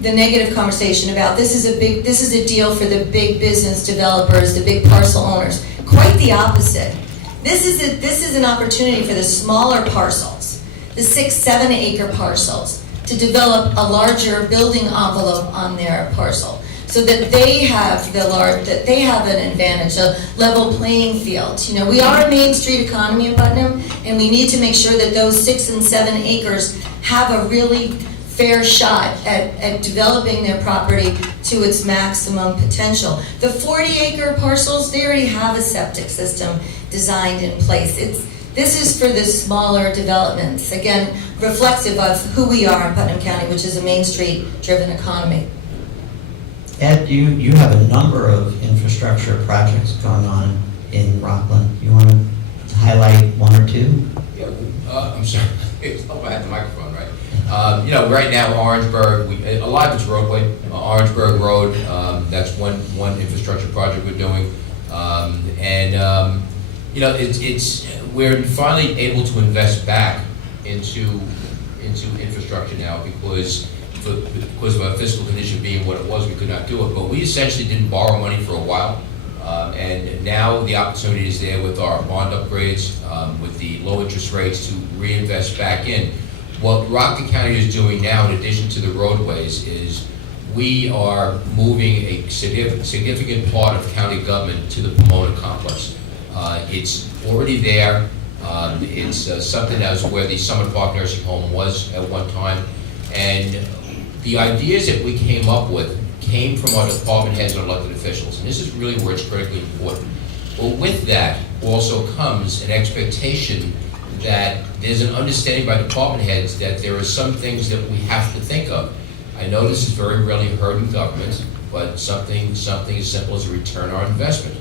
the negative conversation about this is a deal for the big business developers, the big parcel owners. Quite the opposite. This is an opportunity for the smaller parcels, the 6-7 acre parcels, to develop a larger building envelope on their parcel, so that they have an advantage, a level playing field. We are a Main Street economy in Putnam, and we need to make sure that those 6 and 7 acres have a really fair shot at developing their property to its maximum potential. The 40-acre parcels, they already have a septic system designed in place. This is for the smaller developments, again, reflective of who we are in Putnam County, which is a Main Street-driven economy. Ed, you have a number of infrastructure projects going on in Rockland. You want to highlight one or two? Yeah, I'm sorry, I had the microphone, right? Right now, Orangeburg, a lot of it's roadway. Orangeburg Road, that's one infrastructure project we're doing. We're finally able to invest back into infrastructure now because of our fiscal condition being what it was, we could not do it. But we essentially didn't borrow money for a while. And now the opportunity is there with our bond upgrades, with the low interest rates to reinvest back in. What Rockland County is doing now, in addition to the roadways, is we are moving a significant part of county government to the Pomona complex. It's already there. It's something that was where the Summit Park Nursing Home was at one time. And the ideas that we came up with came from our department heads and elected officials. And this is really where it's critically important. Well, with that also comes an expectation that there's an understanding by department heads that there are some things that we have to think of. I know this is very rarely heard in government, but something as simple as a return on investment.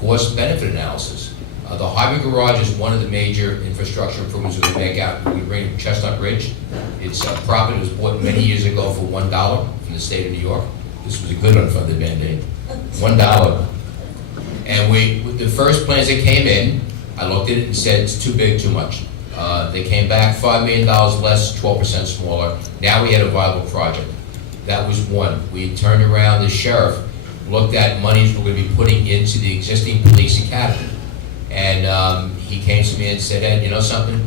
Cost-benefit analysis. The highway garage is one of the major infrastructure improvements that we make out. We bring Chestnut Ridge. It's a property that was bought many years ago for $1 from the state of New York. This was a good unfunded mandate. $1. And with the first plans that came in, I looked at it and said, it's too big, too much. They came back $5 million less, 12% smaller. Now we had a viable project. That was one. We turned around, the sheriff looked at monies we're going to be putting into the existing police academy. And he came to me and said, Ed, you know something?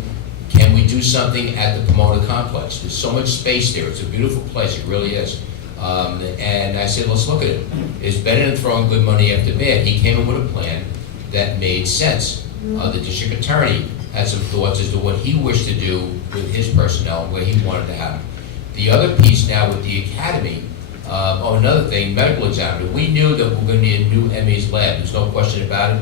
Can we do something at the Pomona complex? There's so much space there. It's a beautiful place. It really is. And I said, let's look at it. It's better than throwing good money after bad. He came in with a plan that made sense. The district attorney had some thoughts as to what he wished to do with his personnel and where he wanted to have it. The other piece now with the academy, another thing, medical examiner. We knew that we were going to need a new ME's lab. There's no question about it.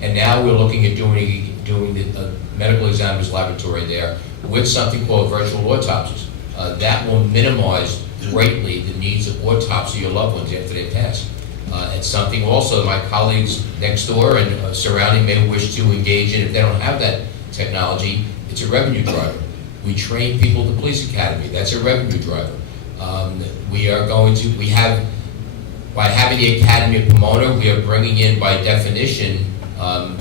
And now we're looking at doing the medical examiner's laboratory there with something called virtual autopsies. That will minimize greatly the needs of autopsy of your loved ones after they pass. It's something also my colleagues next door and surrounding may wish to engage in. If they don't have that technology, it's a revenue driver. We train people at the police academy. That's a revenue driver. By having the academy of Pomona, we are bringing in, by definition,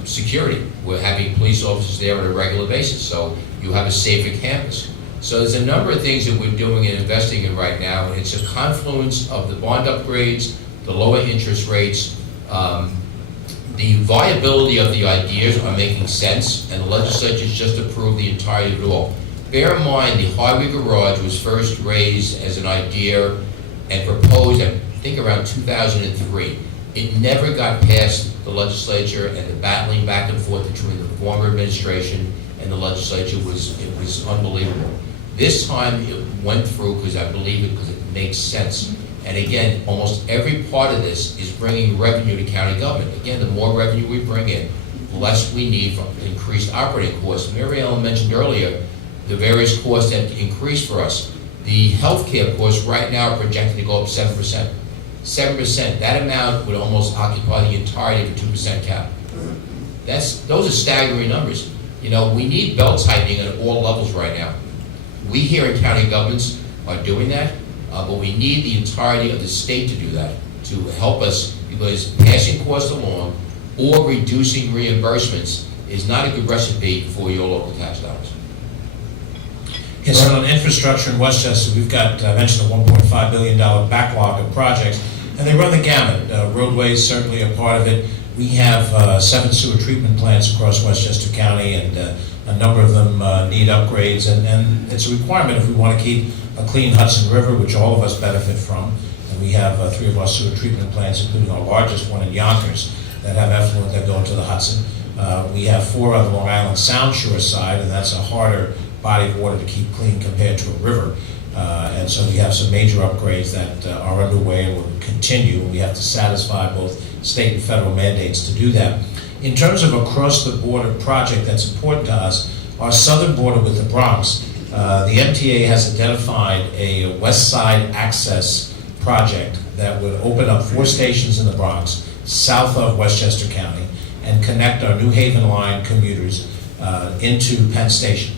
security. We're having police officers there on a regular basis, so you have a safer campus. So there's a number of things that we're doing and investing in right now, and it's a confluence of the bond upgrades, the lower interest rates, the viability of the ideas are making sense, and the legislature's just approved the entirety of it all. Bear in mind, the highway garage was first raised as an idea and proposed, I think, around 2003. It never got past the legislature, and the battling back and forth between the former administration and the legislature was unbelievable. This time it went through because I believe it because it makes sense. And again, almost every part of this is bringing revenue to county government. Again, the more revenue we bring in, the less we need for increased operating costs. Mary Ellen mentioned earlier the various costs that increase for us. The healthcare costs right now are projected to go up 7%. 7%, that amount would almost occupy the entirety of a 2% cap. Those are staggering numbers. You know, we need belt tightening at all levels right now. We here in county governments are doing that, but we need the entirety of the state to do that, to help us, because passing costs along or reducing reimbursements is not a good recipe for your local tax dollars. Yes, so on infrastructure in Westchester, we've got, I mentioned, a $1.5 billion backlog of projects, and they run the gamut. Roadways certainly a part of it. We have 7 sewer treatment plants across Westchester County, and a number of them need upgrades, and it's a requirement if we want to keep a clean Hudson River, which all of us benefit from. And we have 3 of our sewer treatment plants, including our largest one in Yonkers, that have effluent that go into the Hudson. We have 4 on the Long Island Sound Shore side, and that's a harder body of water to keep clean compared to a river. And so we have some major upgrades that are underway and will continue. We have to satisfy both state and federal mandates to do that. In terms of across-the-border project that's important to us, our southern border with the Bronx, the MTA has identified a west side access project that would open up 4 stations in the Bronx, south of Westchester County, and connect our New Haven line commuters into Penn Station.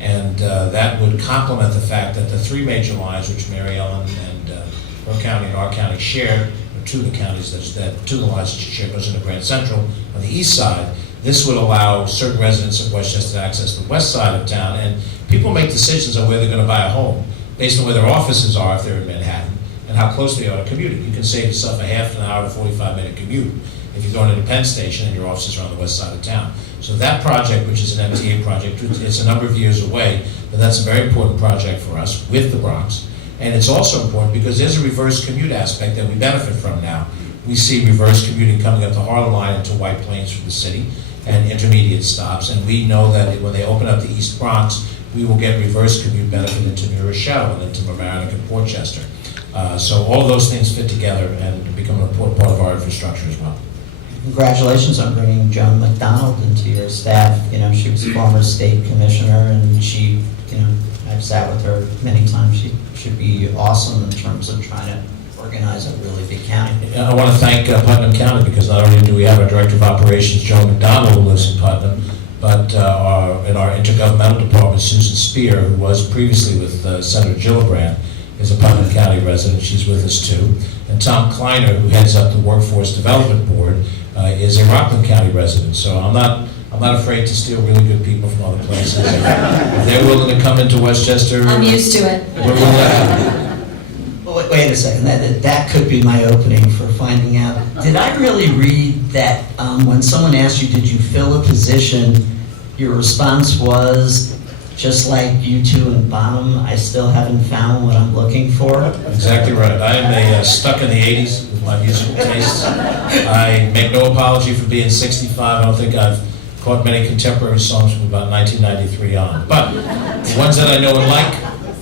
And that would complement the fact that the 3 major lines, which Mary Ellen and her county and our county share, or 2 of the counties that 2 of the lines that share goes into Grand Central on the east side. This would allow certain residents of Westchester to access the west side of town, and people make decisions on where they're going to buy a home based on where their offices are if they're in Manhattan and how close they are to commuting. You can save yourself a half an hour to 45-minute commute if you're going to the Penn Station and your offices are on the west side of town. So that project, which is an MTA project, it's a number of years away, but that's a very important project for us with the Bronx. And it's also important because there's a reverse commute aspect that we benefit from now. We see reverse commuting coming up the Harlem line into White Plains from the city and intermediate stops, and we know that when they open up the East Bronx, we will get reverse commute benefit into New Rochelle and into Mamaroneck and Portchester. So all of those things fit together and become an important part of our infrastructure as well. Congratulations on bringing Joan McDonald into your staff. You know, she was a former state commissioner, and she, you know, I've sat with her many times. She should be awesome in terms of trying to organize a really big county. I want to thank Putnam County, because not only do we have our Director of Operations, Joan McDonald, who lives in Putnam, but in our intergovernmental department, Susan Spear, who was previously with Senator Gillibrand, is a Putnam County resident. She's with us too. And Tom Kleiner, who heads up the Workforce Development Board, is a Rockland County resident. So I'm not afraid to steal really good people from other places. If they're willing to come into Westchester, I'm used to it. we're willing to have them. Wait a second, that could be my opening for finding out. Did I really read that when someone asked you, did you fill a position, your response was, just like you two in Bonham, I still haven't found what I'm looking for? Exactly right. I am stuck in the 80s with my musical tastes. I make no apology for being 65. I don't think I've caught many contemporary songs from about 1993 on. But the ones that I know and like,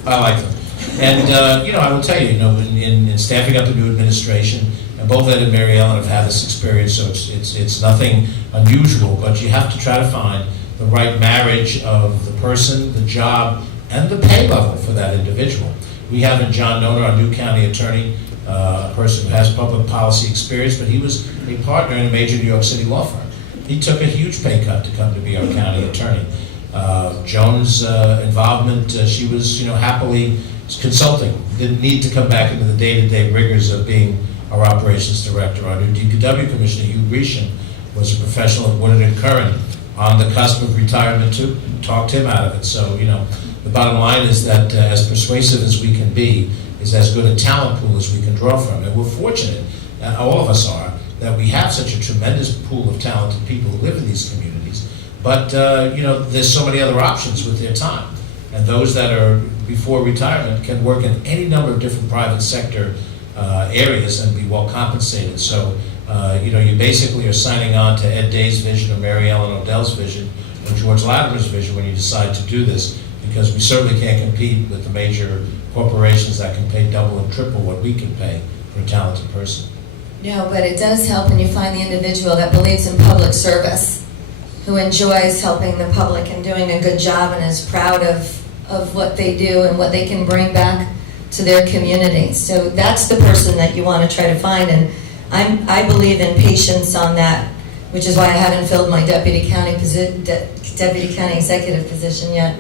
I like them. And, I will tell you, in staffing up the new administration, and both Ed and Mary Ellen have had this experience, so it's nothing unusual, but you have to try to find the right marriage of the person, the job, and the pay level for that individual. We have in John Noner, our new county attorney, a person who has public policy experience, but he was a partner in a major New York City law firm. He took a huge pay cut to come to be our county attorney. Joan's involvement, she was, happily consulting, didn't need to come back into the day-to-day rigors of being our operations director. Our new DPW commissioner, Hugh Grecian, was a professional at Woodard and Curran, on the cusp of retirement too, talked him out of it. So, the bottom line is that as persuasive as we can be, is as good a talent pool as we can draw from. And we're fortunate, all of us are, that we have such a tremendous pool of talented people who live in these communities. But, there's so many other options with their time. And those that are before retirement can work in any number of different private sector areas and be well compensated. So, you basically are signing on to Ed Day's vision or Mary Ellen Odell's vision or George Latimer's vision when you decide to do this, because we certainly can't compete with the major corporations that can pay double and triple what we can pay for a talented person. No, but it does help when you find the individual that believes in public service, who enjoys helping the public and doing a good job and is proud of what they do and what they can bring back to their community. So that's the person that you want to try to find, and I believe in patience on that, which is why I haven't filled my deputy county executive position yet,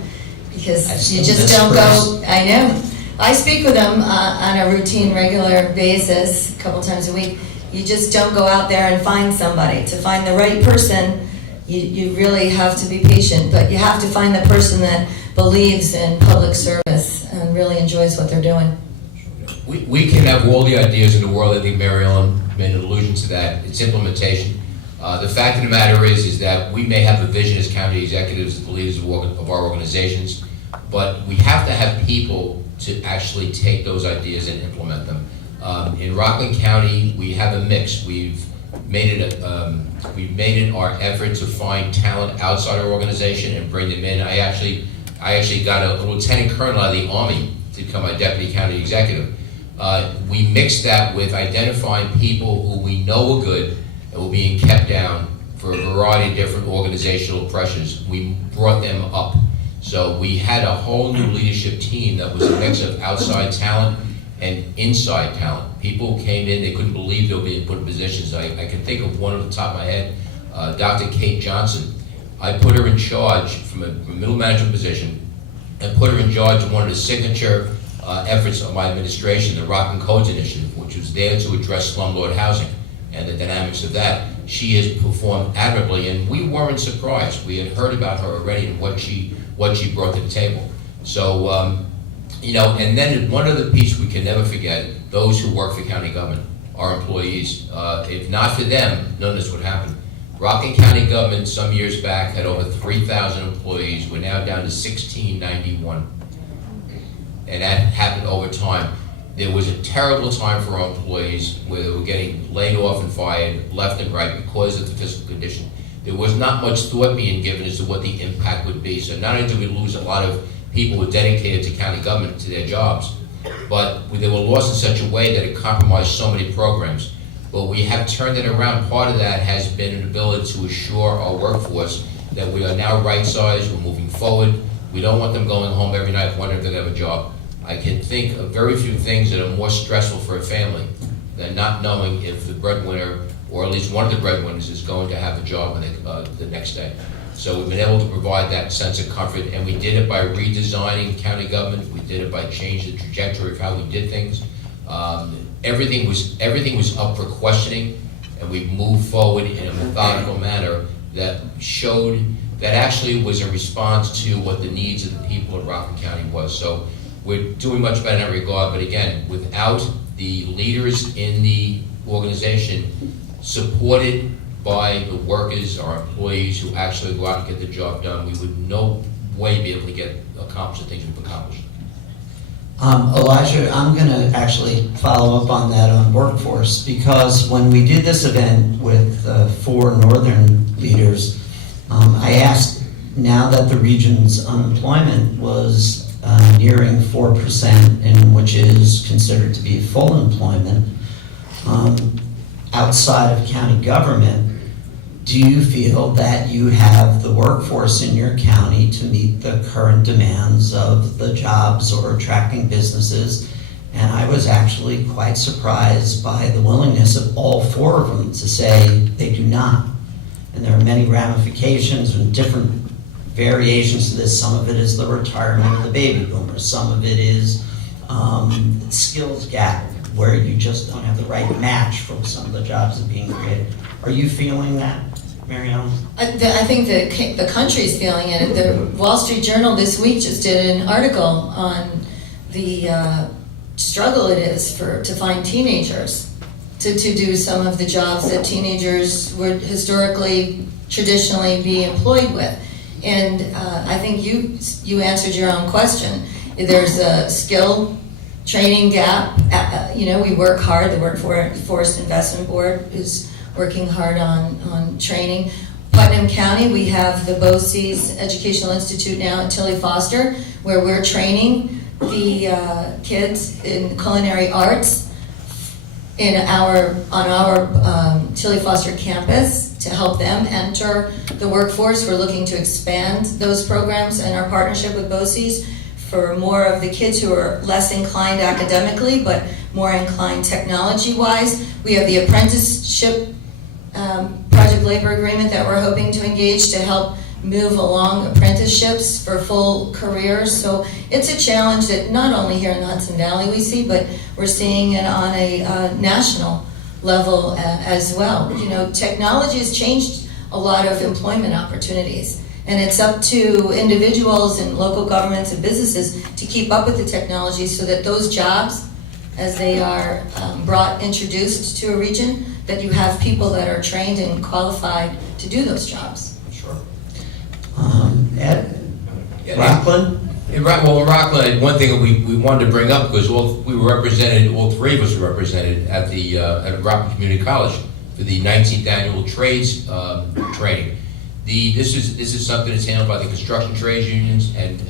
because you just don't go. I know. I speak with them on a routine, regular basis, a couple times a week. You just don't go out there and find somebody. To find the right person, you really have to be patient, but you have to find the person that believes in public service and really enjoys what they're doing. We can have all the ideas in the world. I think Mary Ellen made an allusion to that. It's implementation. The fact of the matter is that we may have a vision as county executives, the leaders of our organizations, but we have to have people to actually take those ideas and implement them. In Rockland County, we have a mix. We've made it our effort to find talent outside our organization and bring them in. I actually got a lieutenant colonel out of the Army to become my deputy county executive. We mixed that with identifying people who we know are good and were being kept down for a variety of different organizational pressures. We brought them up. So we had a whole new leadership team that was a mix of outside talent and inside talent. People came in, they couldn't believe they were being put in positions. I can think of one off the top of my head, Dr. Kate Johnson. I put her in charge from a middle management position and put her in charge of one of the signature efforts of my administration, the Rock and Codes Initiative, which was there to address slumlord housing and the dynamics of that. She has performed admirably, and we weren't surprised. We had heard about her already and what she brought to the table. So, you know, and then one other piece we can never forget, those who work for county government, our employees. If not for them, none of this would happen. Rockland County government some years back had over 3,000 employees. We're now down to 1,691. And that happened over time. There was a terrible time for our employees where they were getting laid off and fired left and right because of the fiscal condition. There was not much thought being given as to what the impact would be. So not only did we lose a lot of people who were dedicated to county government, to their jobs, but they were lost in such a way that it compromised so many programs. But we have turned it around. Part of that has been an ability to assure our workforce that we are now right-sized, we're moving forward. We don't want them going home every night wondering if they're going to have a job. I can think of very few things that are more stressful for a family than not knowing if the breadwinner, or at least one of the breadwinners, is going to have a job when the next day. So we've been able to provide that sense of comfort, and we did it by redesigning county government. We did it by changing the trajectory of how we did things. Everything was up for questioning, and we moved forward in a methodical manner that showed that actually was a response to what the needs of the people of Rockland County was. So we're doing much better in that regard, but again, without the leaders in the organization, supported by the workers, our employees who actually go out and get the job done, we would no way be able to accomplish the things we've accomplished. Elijah, I'm going to actually follow up on that on workforce, because when we did this event with 4 northern leaders, I asked, now that the region's unemployment was nearing 4%, and which is considered to be full employment, outside of county government, do you feel that you have the workforce in your county to meet the current demands of the jobs or attracting businesses? And I was actually quite surprised by the willingness of all 4 of them to say they do not. And there are many ramifications and different variations to this. Some of it is the retirement of the baby boomers. Some of it is skills gap, where you just don't have the right match from some of the jobs that are being created. Are you feeling that, Mariana? I think the country's feeling it. The Wall Street Journal this week just did an article on the struggle it is to find teenagers to do some of the jobs that teenagers would historically, traditionally be employed with. And I think you answered your own question. There's a skill training gap. We work hard. The Workforce Investment Board is working hard on training. Putnam County, we have the BOCES Educational Institute now at Tilly Foster, where we're training the kids in culinary arts on our Tilly Foster campus to help them enter the workforce. We're looking to expand those programs and our partnership with BOCES for more of the kids who are less inclined academically but more inclined technology-wise. We have the apprenticeship project labor agreement that we're hoping to engage to help move along apprenticeships for full careers. So it's a challenge that not only here in the Hudson Valley we see, but we're seeing it on a national level as well. Technology has changed a lot of employment opportunities, and it's up to individuals and local governments and businesses to keep up with the technology so that those jobs, as they are introduced to a region, that you have people that are trained and qualified to do those jobs. Sure. Ed? Rockland? In Rockland, one thing we wanted to bring up, because all 3 of us were represented at Rockland Community College for the 19th annual trades training. This is something that's handled by the construction trades unions, and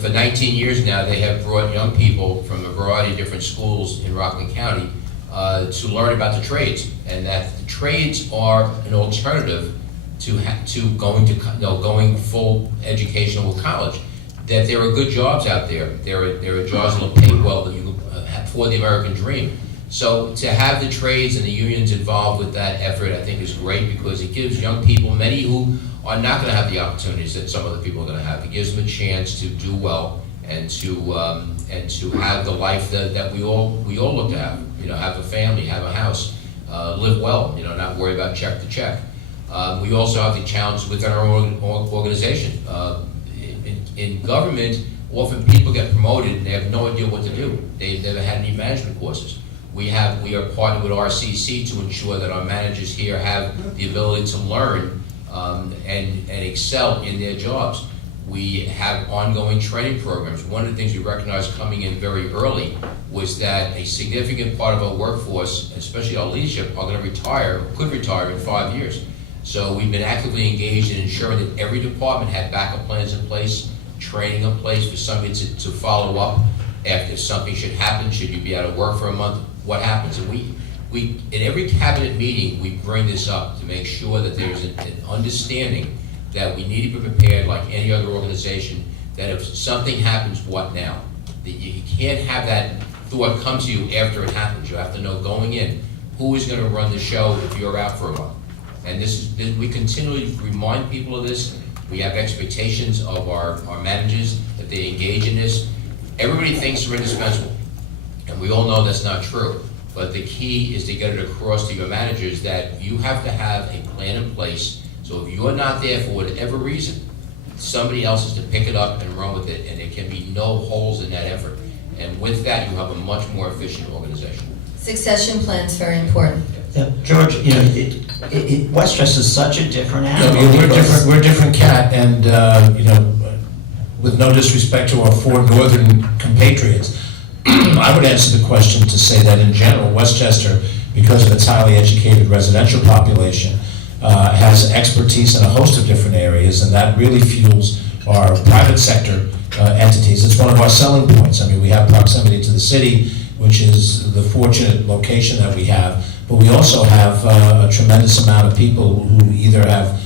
for 19 years now they have brought young people from a variety of different schools in Rockland County to learn about the trades, and that the trades are an alternative to going full educational college. That there are good jobs out there. There are jobs that will pay well, that you for the American dream. So to have the trades and the unions involved with that effort, I think is great, because it gives young people, many who are not going to have the opportunities that some other people are going to have, it gives them a chance to do well and to have the life that we all look to have. You know, have a family, have a house, live well. You know, not worry about check to check. We also have the challenge within our own organization. In government, often people get promoted and they have no idea what to do. They've never had any management courses. We are partnered with RCC to ensure that our managers here have the ability to learn and excel in their jobs. We have ongoing training programs. One of the things we recognized coming in very early was that a significant part of our workforce, especially our leadership, are going to retire, or could retire in 5 years. So we've been actively engaged in ensuring that every department had backup plans in place, training in place for somebody to follow up after something should happen. Should you be out of work for a month? What happens? And we in every cabinet meeting, we bring this up to make sure that there's an understanding that we need to be prepared like any other organization, that if something happens, what now? That you can't have that thought come to you after it happens. You have to know going in, who is going to run the show if you're out for a month. And we continually remind people of this. We have expectations of our managers that they engage in this. Everybody thinks they're indispensable, and we all know that's not true. But the key is to get it across to your managers that you have to have a plan in place. So if you're not there for whatever reason, somebody else is to pick it up and run with it, and there can be no holes in that effort. And with that, you have a much more efficient organization. Succession plan's very important. Yeah, George, you know, Westchester is such a different animal. Yeah, we're a different cat, and you know, with no disrespect to our 4 northern compatriots, I would answer the question to say that in general, Westchester, because of its highly educated residential population, has expertise in a host of different areas, and that really fuels our private sector entities. It's one of our selling points. I mean, we have proximity to the city, which is the fortunate location that we have, but we also have a tremendous amount of people who either have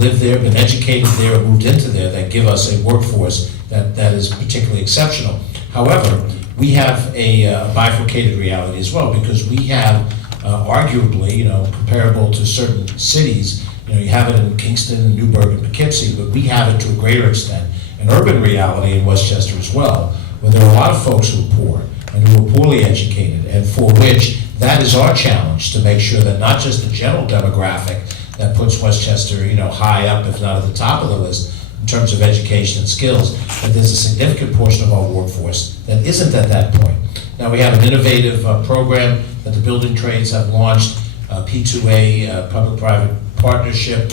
lived there, been educated there, or moved into there, that give us a workforce that is particularly exceptional. However, we have a bifurcated reality as well, because we have arguably, you know, comparable to certain cities, you know, you have it in Kingston and Newburgh and Poughkeepsie, but we have it to a greater extent, an urban reality in Westchester as well, where there are a lot of folks who are poor and who are poorly educated, and for which that is our challenge, to make sure that not just the general demographic that puts Westchester, you know, high up, if not at the top of the list in terms of education and skills, but there's a significant portion of our workforce that isn't at that point. Now, we have an innovative program that the building trades have launched, P2A, public-private partnership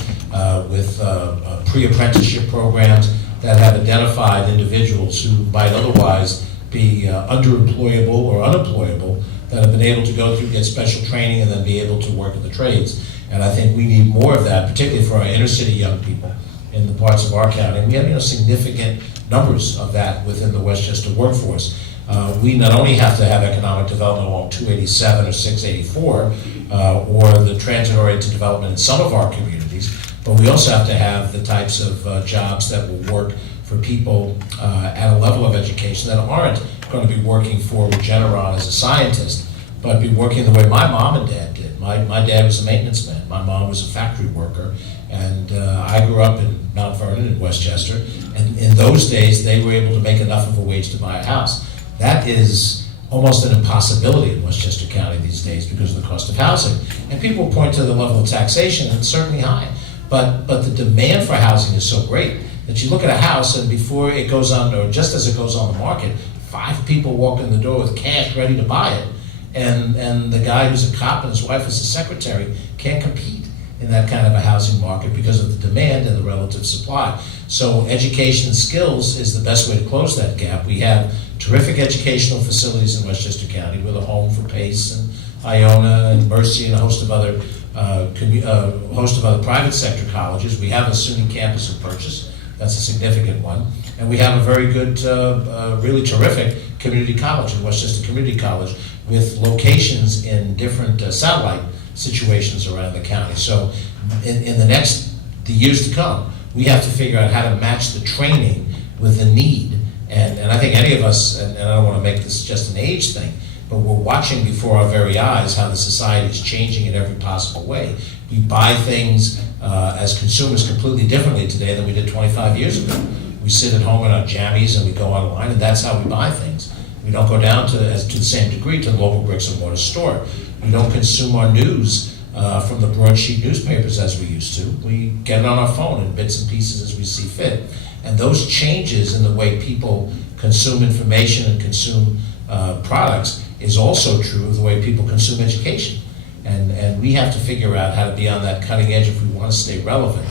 with pre-apprenticeship programs that have identified individuals who might otherwise be underemployable or unemployable, that have been able to go through, get special training, and then be able to work in the trades. And I think we need more of that, particularly for our inner city young people in the parts of our county. And we have, you know, significant numbers of that within the Westchester workforce. We not only have to have economic development along 287 or 684, or the transit-oriented development in some of our communities, but we also have to have the types of jobs that will work for people at a level of education that aren't going to be working for Regeneron as a scientist, but be working the way my mom and dad did. My dad was a maintenance man. My mom was a factory worker, and I grew up in Mount Vernon in Westchester, and in those days they were able to make enough of a wage to buy a house. That is almost an impossibility in Westchester County these days because of the cost of housing. And people point to the level of taxation, and it's certainly high, but the demand for housing is so great that you look at a house, and before it goes on, or just as it goes on the market, 5 people walk in the door with cash ready to buy it, and the guy who's a cop and his wife is a secretary can't compete in that kind of a housing market because of the demand and the relative supply. So education and skills is the best way to close that gap. We have terrific educational facilities in Westchester County with a home for PACE and Iona and Mercy and a host of other private sector colleges. We have a SUNY campus of Purchase. That's a significant one. And we have a very good, really terrific community college in Westchester Community College with locations in different satellite situations around the county. So in the years to come, we have to figure out how to match the training with the need. And I think any of us, and I don't want to make this just an age thing, but we're watching before our very eyes how the society is changing in every possible way. We buy things as consumers completely differently today than we did 25 years ago. We sit at home in our jammies and we go online, and that's how we buy things. We don't go down to the same degree to the local bricks and mortar store. We don't consume our news from the broadsheet newspapers as we used to. We get it on our phone in bits and pieces as we see fit. And those changes in the way people consume information and consume products is also true of the way people consume education. And we have to figure out how to be on that cutting edge if we want to stay relevant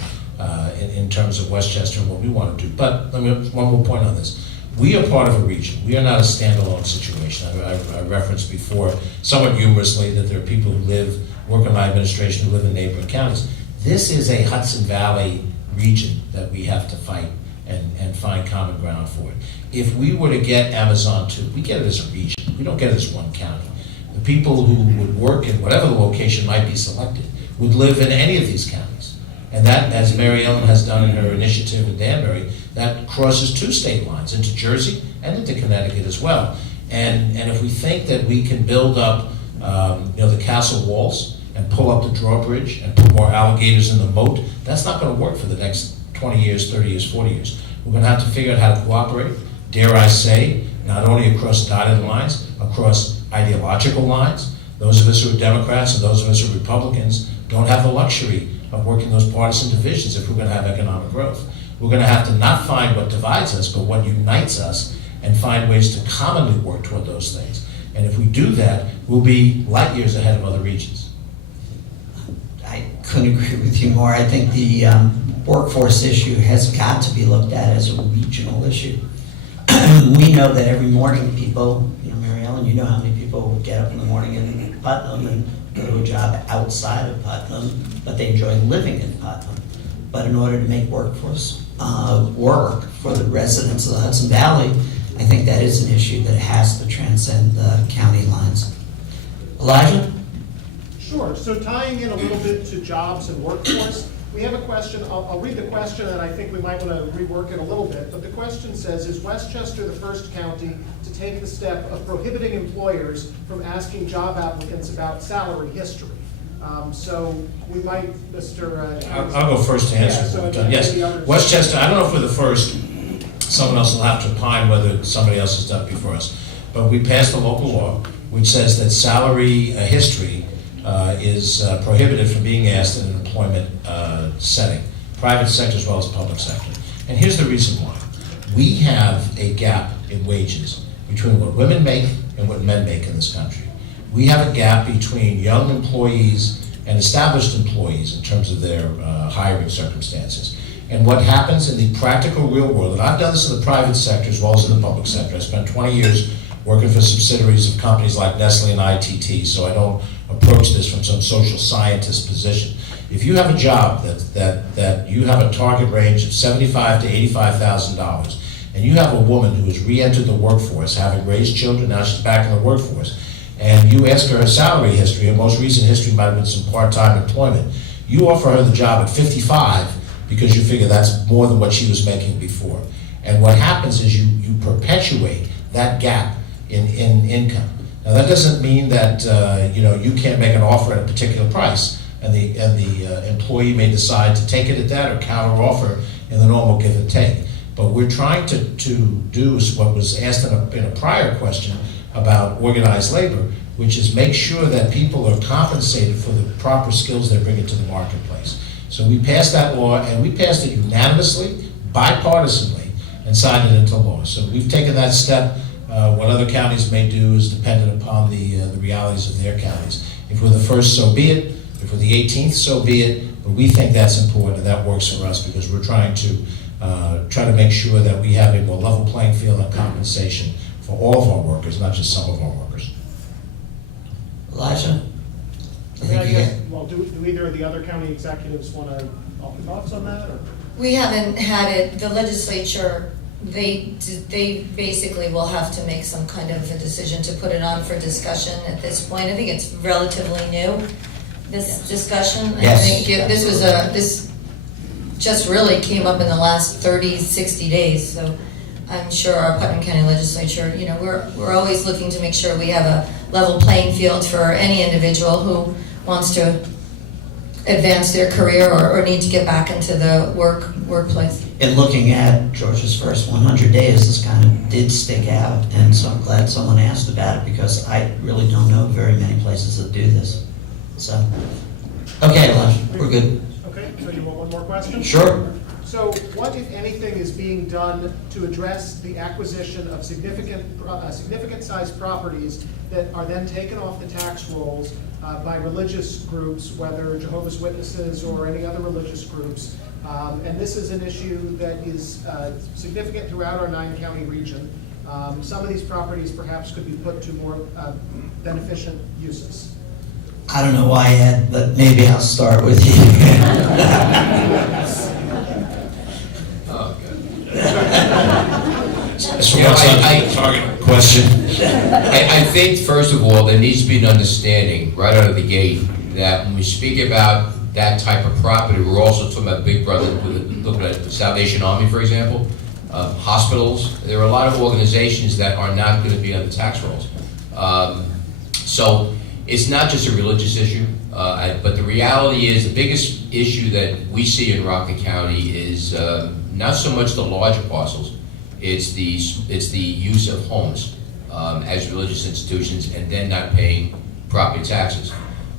in terms of Westchester and what we want to do. But let me one more point on this. We are part of a region. We are not a standalone situation. I referenced before, somewhat humorously, that there are people who work in my administration who live in neighboring counties. This is a Hudson Valley region that we have to fight and find common ground for it. If we were to get Amazon too, we get it as a region. We don't get it as one county. The people who would work in whatever the location might be selected would live in any of these counties. And that, as Mary Ellen has done in her initiative in Danbury, that crosses 2 state lines, into Jersey and into Connecticut as well. And if we think that we can build up the castle walls and pull up the drawbridge and put more alligators in the moat, that's not going to work for the next 20 years, 30 years, 40 years. We're going to have to figure out how to cooperate, dare I say, not only across dotted lines, across ideological lines. Those of us who are Democrats and those of us who are Republicans don't have the luxury of working those partisan divisions if we're going to have economic growth. We're going to have to not find what divides us, but what unites us, and find ways to commonly work toward those things. And if we do that, we'll be light years ahead of other regions. I couldn't agree with you more. I think the workforce issue has got to be looked at as a regional issue. We know that every morning people, Mary Ellen, you know how many people get up in the morning in Putnam and go to a job outside of Putnam, but they enjoy living in Putnam. But in order to make workforce work for the residents of the Hudson Valley, I think that is an issue that has to transcend the county lines. Elijah? Sure, so tying in a little bit to jobs and workforce, we have a question. I'll read the question, and I think we might want to rework it a little bit. But the question says, is Westchester the first county to take the step of prohibiting employers from asking job applicants about salary history? So we might, Mr. I'll go first to answer. Yes, Westchester, I don't know if we're the first. Someone else will have to opine whether somebody else has done it before us. But we passed a local law which says that salary history is prohibited from being asked in an employment setting, private sector as well as public sector. And here's the reason why. We have a gap in wages between what women make and what men make in this country. We have a gap between young employees and established employees in terms of their hiring circumstances. And what happens in the practical real world, and I've done this in the private sector as well as in the public sector. I spent 20 years working for subsidiaries of companies like Nestle and ITT, so I don't approach this from some social scientist position. If you have a job that you have a target range of $75,000 to $85,000, and you have a woman who has re-entered the workforce, having raised children, now she's back in the workforce, and you ask her salary history, her most recent history might have been some part-time employment, you offer her the job at 55 because you figure that's more than what she was making before. And what happens is you perpetuate that gap in income. Now that doesn't mean that you can't make an offer at a particular price, and the employee may decide to take it at that or counter offer in the normal give and take. But we're trying to do what was asked in a prior question about organized labor, which is make sure that people are compensated for the proper skills they bring into the marketplace. So we passed that law, and we passed it unanimously, bipartisanly, and signed it into law. So we've taken that step. What other counties may do is dependent upon the realities of their counties. If we're the first, so be it. If we're the 18th, so be it. But we think that's important, and that works for us because we're trying to make sure that we have a more level playing field on compensation for all of our workers, not just some of our workers. Elijah? Well, do either of the other county executives want to offer thoughts on that? Or? We haven't had it, the legislature, they basically will have to make some kind of a decision to put it on for discussion at this point. I think it's relatively new, this discussion. Yes. I think this just really came up in the last 30, 60 days, so I'm sure our Putnam County Legislature, we're always looking to make sure we have level playing field for any individual who wants to advance their career or need to get back into the workplace. In looking at George's first 100 days, this kind of did stick out, and so I'm glad someone asked about it, because I really don't know very many places that do this. So, okay, we're good. Okay, so you want one more question? Sure. So what, if anything, is being done to address the acquisition of significant-sized properties that are then taken off the tax rolls by religious groups, whether Jehovah's Witnesses or any other religious groups? And this is an issue that is significant throughout our 9-county region. Some of these properties perhaps could be put to more beneficent uses. I don't know why, Ed, but maybe I'll start with you. So what's the target question? I think, first of all, there needs to be an understanding right out of the gate that when we speak about that type of property, we're also talking about Big Brother, looking at the Salvation Army, for example, hospitals. There are a lot of organizations that are not going to be on the tax rolls. So it's not just a religious issue, but the reality is the biggest issue that we see in Rockland County is not so much the larger parcels, it's the use of homes as religious institutions and then not paying property taxes.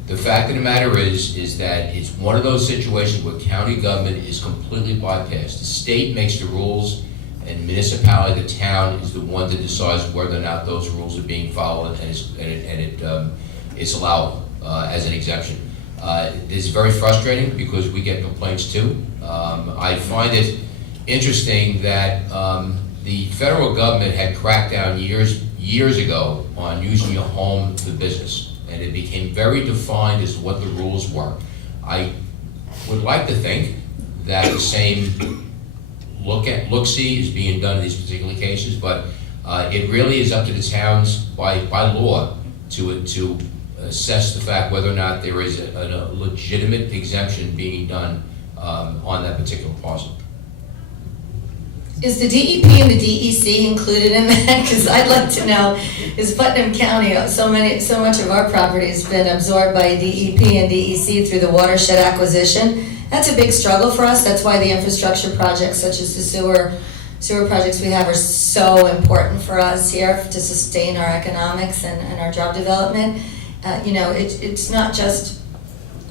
The fact of the matter is that it's one of those situations where county government is completely bypassed. The state makes the rules, and municipality, the town, is the one that decides whether or not those rules are being followed, and it's allowed as an exemption. It's very frustrating because we get complaints too. I find it interesting that the federal government had cracked down years ago on using your home for business, and it became very defined as to what the rules were. I would like to think that the same look-see is being done in these particular cases, but it really is up to the towns by law to assess the fact whether or not there is a legitimate exemption being done on that particular parcel. Is the DEP and the DEC included in that? Because I'd like to know, is Putnam County, so much of our property has been absorbed by DEP and DEC through the watershed acquisition. That's a big struggle for us. That's why the infrastructure projects such as the sewer projects we have are so important for us here to sustain our economics and our job development. It's not just,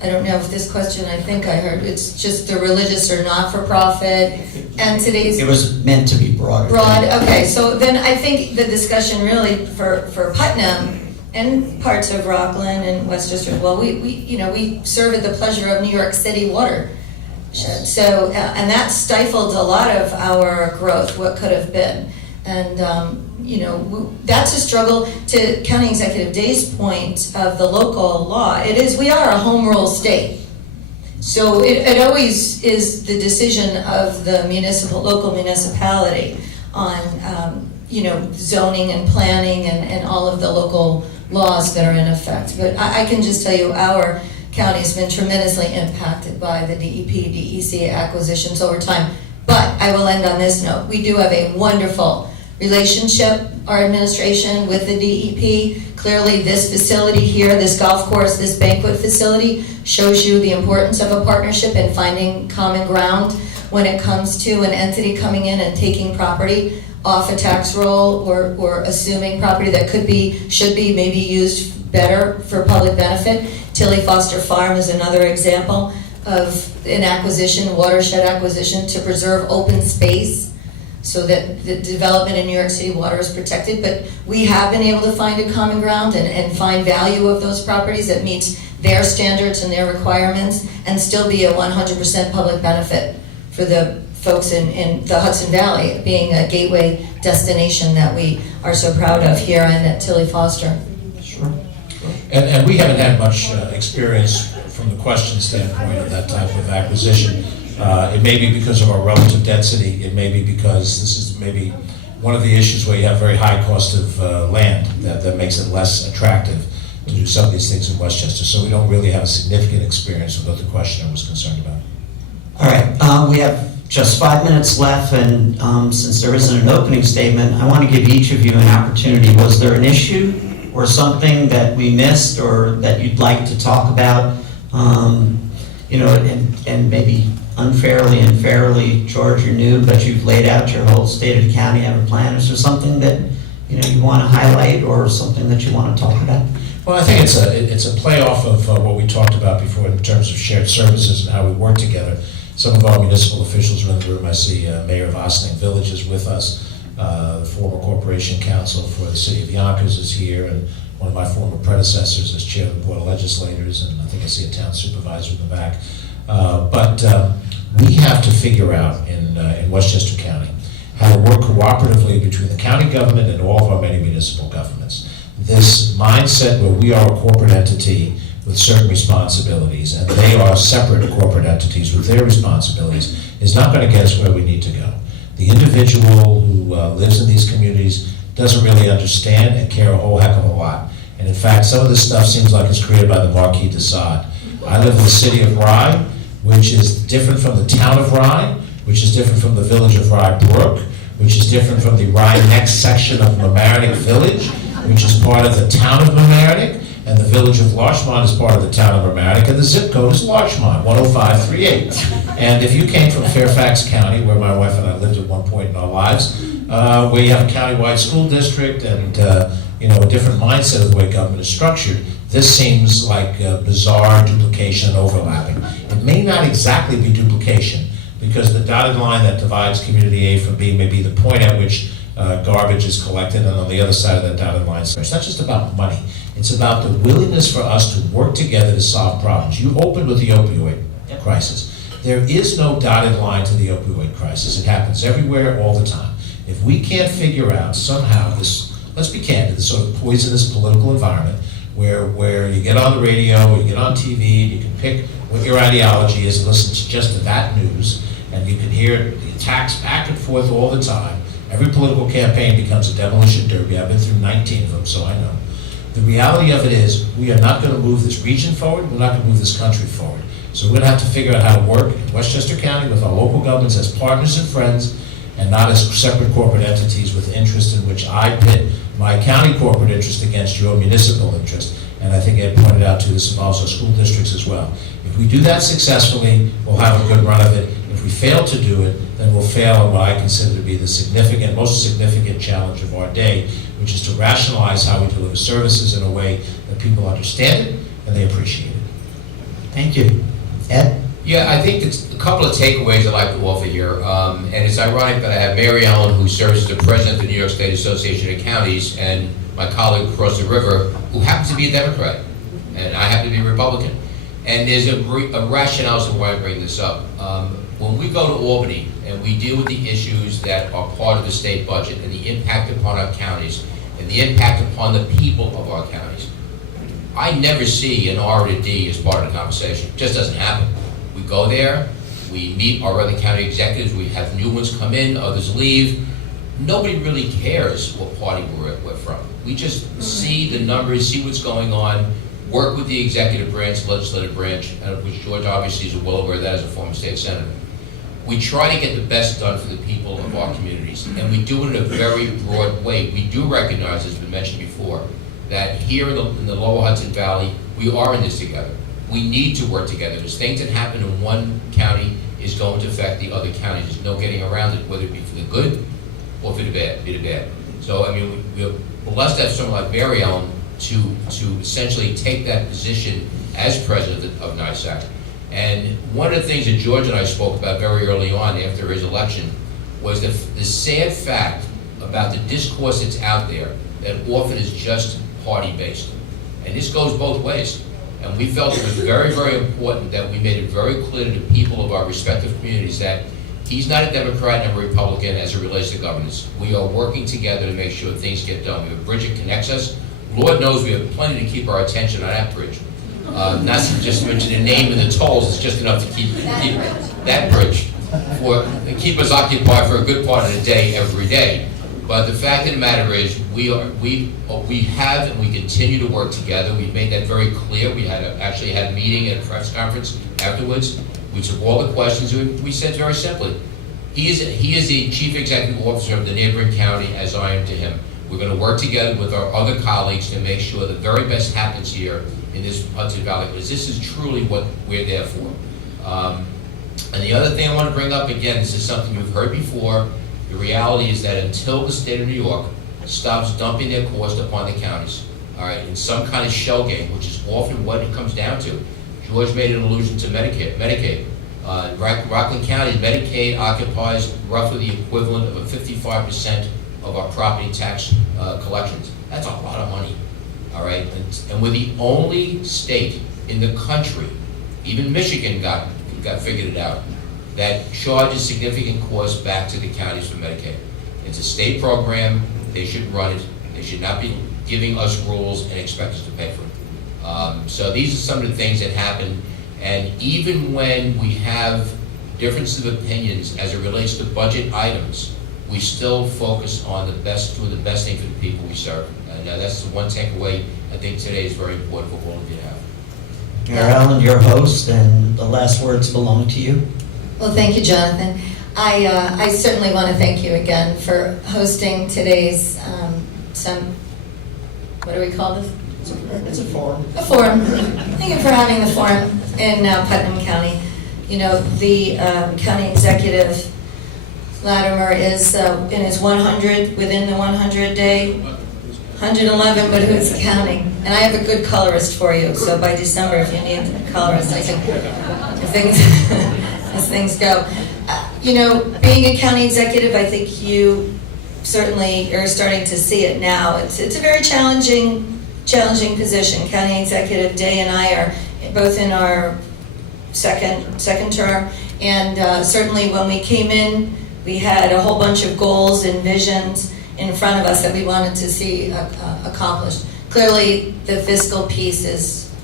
I don't know if this question, I think I heard, it's just the religious or not-for-profit entities. It was meant to be broader. Broad, okay, so then I think the discussion really for Putnam and parts of Rockland and Westchester, well, we serve at the pleasure of New York City watershed. So, and that stifled a lot of our growth, what could have been. And, that's a struggle. To County Executive Day's point of the local law, we are a home rule state. So it always is the decision of the local municipality on, zoning and planning and all of the local laws that are in effect. But I can just tell you our county has been tremendously impacted by the DEP, DEC acquisitions over time. But I will end on this note. We do have a wonderful relationship, our administration, with the DEP. Clearly this facility here, this golf course, this banquet facility shows you the importance of a partnership and finding common ground when it comes to an entity coming in and taking property off a tax roll or assuming property that should be maybe used better for public benefit. Tilly Foster Farm is another example of an acquisition, watershed acquisition, to preserve open space so that the development in New York City water is protected. But we have been able to find a common ground and find value of those properties that meets their standards and their requirements and still be a 100% public benefit for the folks in the Hudson Valley, being a gateway destination that we are so proud of here and at Tilly Foster. Sure. And we haven't had much experience from the question standpoint of that type of acquisition. It may be because of our relative density. It may be because this is maybe one of the issues where you have very high cost of land that makes it less attractive to do some of these things in Westchester. So we don't really have a significant experience with what the questioner was concerned about. All right, we have just 5 minutes left, and since there isn't an opening statement, I want to give each of you an opportunity. Was there an issue or something that we missed or that you'd like to talk about? You know, and maybe unfairly and fairly, George, you're new, but you've laid out your whole state of the county ever plan. Is there something that, you know, you want to highlight or something that you want to talk about? Well, I think it's a play off of what we talked about before in terms of shared services and how we work together. Some of our municipal officials are in the room. I see Mayor of Ossining Village is with us. The former corporation counsel for the city of Yonkers is here, and one of my former predecessors as chair of the board of legislators, and I think I see a town supervisor in the back. But we have to figure out in Westchester County how to work cooperatively between the county government and all of our many municipal governments. This mindset where we are a corporate entity with certain responsibilities and they are separate corporate entities with their responsibilities is not going to get us where we need to go. The individual who lives in these communities doesn't really understand and care a whole heck of a lot. And in fact, some of this stuff seems like it's created by the Marquis de Sade. I live in the city of Rye, which is different from the town of Rye, which is different from the village of Rye Brook, which is different from the Rye next section of Mamaroneck Village, which is part of the town of Mamaroneck, and the village of Larchmont is part of the town of Mamaroneck, and the zip code is Larchmont, 10538. And if you came from Fairfax County, where my wife and I lived at one point in our lives, where you have a countywide school district and you know, a different mindset of the way government is structured, this seems like bizarre duplication and overlapping. It may not exactly be duplication, because the dotted line that divides community A from B may be the point at which garbage is collected, and on the other side of that dotted line. So it's not just about money. It's about the willingness for us to work together to solve problems. You opened with the opioid crisis. There is no dotted line to the opioid crisis. It happens everywhere, all the time. If we can't figure out somehow this, let's be candid, this sort of poisonous political environment where you get on the radio, or you get on TV, and you can pick what your ideology is and listen to just that news, and you can hear the attacks back and forth all the time. Every political campaign becomes a demolition derby. I've been through 19 of them, so I know. The reality of it is we are not going to move this region forward. We're not going to move this country forward. So we're going to have to figure out how to work in Westchester County with our local governments as partners and friends, and not as separate corporate entities with interest in which I pit my county corporate interest against your municipal interest. And I think Ed pointed out too, this involves our school districts as well. If we do that successfully, we'll have a good run of it. If we fail to do it, then we'll fail in what I consider to be the most significant challenge of our day, which is to rationalize how we deliver services in a way that people understand it and they appreciate it. Thank you. Ed? Yeah, I think it's a couple of takeaways I'd like to offer here. And it's ironic that I have Mary Ellen, who serves as the president of the New York State Association of Counties, and my colleague across the river, who happens to be a Democrat, and I happen to be a Republican. And there's a rationale as to why I bring this up. When we go to Albany and we deal with the issues that are part of the state budget and the impact upon our counties and the impact upon the people of our counties, I never see an R to D as part of the conversation. It just doesn't happen. We go there, we meet our other county executives, we have new ones come in, others leave. Nobody really cares what party we're from. We just see the numbers, see what's going on, work with the executive branch, legislative branch, which George obviously is well aware of that as a former state senator. We try to get the best done for the people of our communities, and we do it in a very broad way. We do recognize, as has been mentioned before, that here in the Lower Hudson Valley, we are in this together. We need to work together. There's things that happen in one county is going to affect the other counties. There's no getting around it, whether it be for the good or for the bad. So, I mean, we're blessed to have someone like Mary Ellen to essentially take that position as president of NYSAC. And one of the things that George and I spoke about very early on after his election was the sad fact about the discourse that's out there that often is just party-based. And this goes both ways. And we felt it was very, very important that we made it very clear to the people of our respective communities that he's not a Democrat and a Republican as it relates to governance. We are working together to make sure things get done. We have a bridge that connects us. Lord knows we have plenty to keep our attention on that bridge. Not to just mention the name and the tolls, it's just enough to keep that bridge and keep us occupied for a good part of the day every day. But the fact of the matter is, we have and we continue to work together. We've made that very clear. We actually had a meeting at a press conference afterwards. We took all the questions and we said very simply, he is the chief executive officer of the neighboring county as I am to him. We're gonna work together with our other colleagues to make sure the very best happens here in this Hudson Valley, because this is truly what we're there for. And the other thing I want to bring up, again, this is something you've heard before, the reality is that until the state of New York stops dumping their cost upon the counties, all right, in some kind of shell game, which is often what it comes down to. George made an allusion to Medicaid. Rockland County, Medicaid occupies roughly the equivalent of a 55% of our property tax collections. That's a lot of money, all right? And we're the only state in the country, even Michigan got figured it out, that charges significant costs back to the counties for Medicaid. It's a state program, they should run it, they should not be giving us rules and expect us to pay for it. So these are some of the things that happen, and even when we have differences of opinions as it relates to budget items, we still focus on doing the best thing for the people we serve. And that's the one takeaway I think today is very important for all of you to have. Mayor Allen, your host, and the last words belong to you. Well, thank you, Jonathan. I certainly want to thank you again for hosting today's, what do we call this? It's a forum. A forum. Thank you for having the forum in Putnam County. You know, the county executive, Latimer, is in his 100, within the 100-day, 111, but who's counting? And I have a good colorist for you, so by December, if you need a colorist, I can, as things go. You know, being a county executive, I think you certainly are starting to see it now. It's a very challenging position. County executive, Day and I are both in our second term, and certainly when we came in, we had a whole bunch of goals and visions in front of us that we wanted to see accomplished. Clearly, the fiscal piece is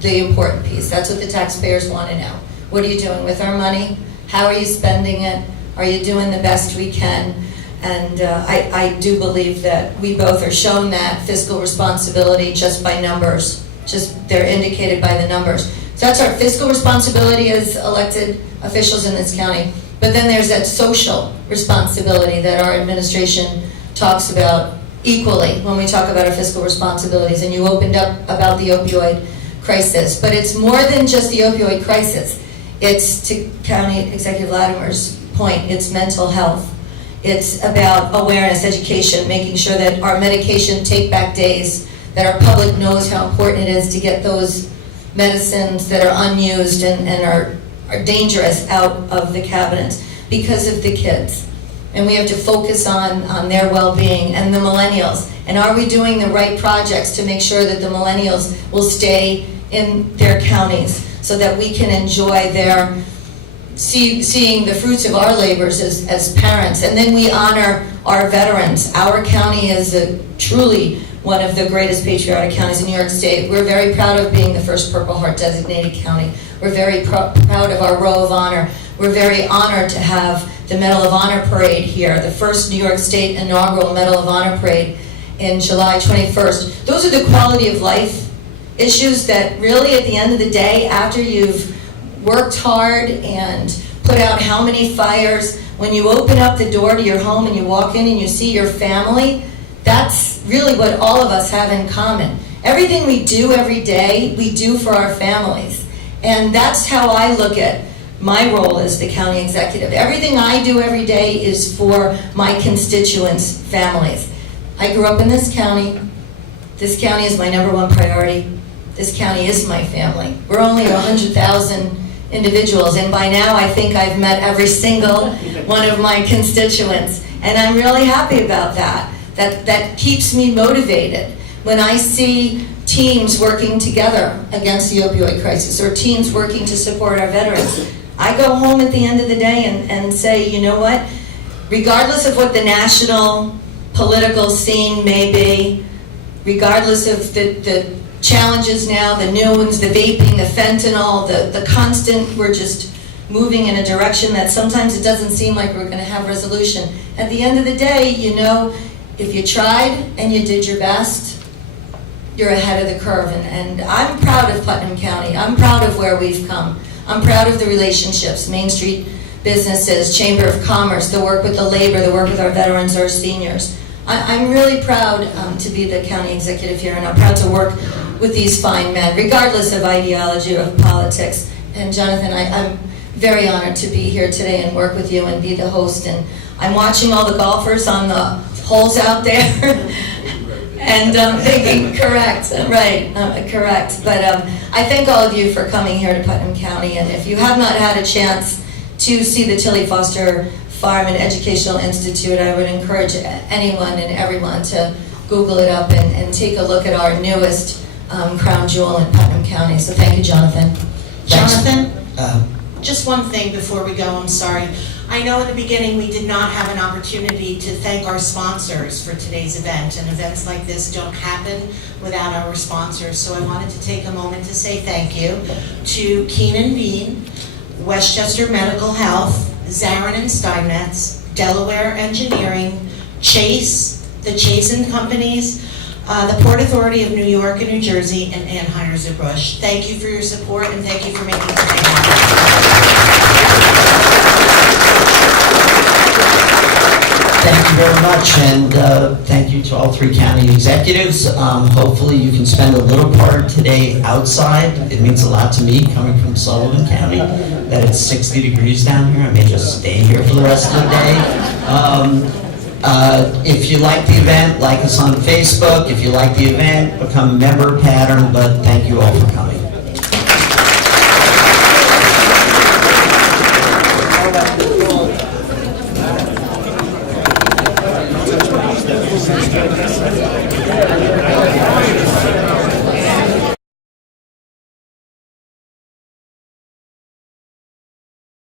the important piece. That's what the taxpayers want to know. What are you doing with our money? How are you spending it? Are you doing the best we can? And I do believe that we both are shown that fiscal responsibility just by numbers. Just they're indicated by the numbers. So that's our fiscal responsibility as elected officials in this county. But then there's that social responsibility that our administration talks about equally when we talk about our fiscal responsibilities. And you opened up about the opioid crisis. But it's more than just the opioid crisis. It's, to County Executive Latimer's point, it's mental health. It's about awareness, education, making sure that our medication take-back days, that our public knows how important it is to get those medicines that are unused and are dangerous out of the cabinets because of the kids. And we have to focus on their well-being and the millennials. And are we doing the right projects to make sure that the millennials will stay in their counties so that we can enjoy their seeing the fruits of our labors as parents. And then we honor our veterans. Our county is truly one of the greatest patriotic counties in New York State. We're very proud of being the first Purple Heart designated county. We're very proud of our Row of Honor. We're very honored to have the Medal of Honor Parade here, the first New York State inaugural Medal of Honor Parade in July 21st. Those are the quality of life issues that really at the end of the day, after you've worked hard and put out how many fires, when you open up the door to your home and you walk in and you see your family, that's really what all of us have in common. Everything we do every day, we do for our families. And that's how I look at my role as the county executive. Everything I do every day is for my constituents' families. I grew up in this county. This county is my #1 priority. This county is my family. We're only 100,000 individuals, and by now I think I've met every single one of my constituents, and I'm really happy about that. That keeps me motivated when I see teams working together against the opioid crisis or teams working to support our veterans. I go home at the end of the day and say, you know what, regardless of what the national political scene may be, regardless of the challenges now, the new ones, the vaping, the fentanyl, the constant, we're just moving in a direction that sometimes it doesn't seem like we're going to have resolution. At the end of the day, you know, if you tried and you did your best, you're ahead of the curve. And I'm proud of Putnam County. I'm proud of where we've come. I'm proud of the relationships, Main Street businesses, Chamber of Commerce, the work with the labor, the work with our veterans, our seniors. I'm really proud to be the county executive here, and I'm proud to work with these fine men, regardless of ideology or of politics. And Jonathan, I'm very honored to be here today and work with you and be the host. And I'm watching all the golfers on the holes out there, and thinking, correct, right, correct. But I thank all of you for coming here to Putnam County, and if you have not had a chance to see the Tilly Foster Farm and Educational Institute, I would encourage anyone and everyone to Google it up and take a look at our newest crown jewel in Putnam County. So thank you, Jonathan. Jonathan, just one thing before we go, I'm sorry. I know in the beginning we did not have an opportunity to thank our sponsors for today's event, and events like this don't happen without our sponsors. So I wanted to take a moment to say thank you to Keenan Bean, Westchester Medical Health, Zarin and Steinmetz, Delaware Engineering, Chase, the Chase and Companies, the Port Authority of New York and New Jersey, and Anheuser-Busch. Thank you for your support, and thank you for making today happen. Thank you very much, and thank you to all three county executives. Hopefully you can spend a little part of today outside. It means a lot to me, coming from Sullivan County, that it's 60 degrees down here. I may just stay here for the rest of the day. If you like the event, like us on Facebook. If you like the event, become a member of Pattern, but thank you all for coming.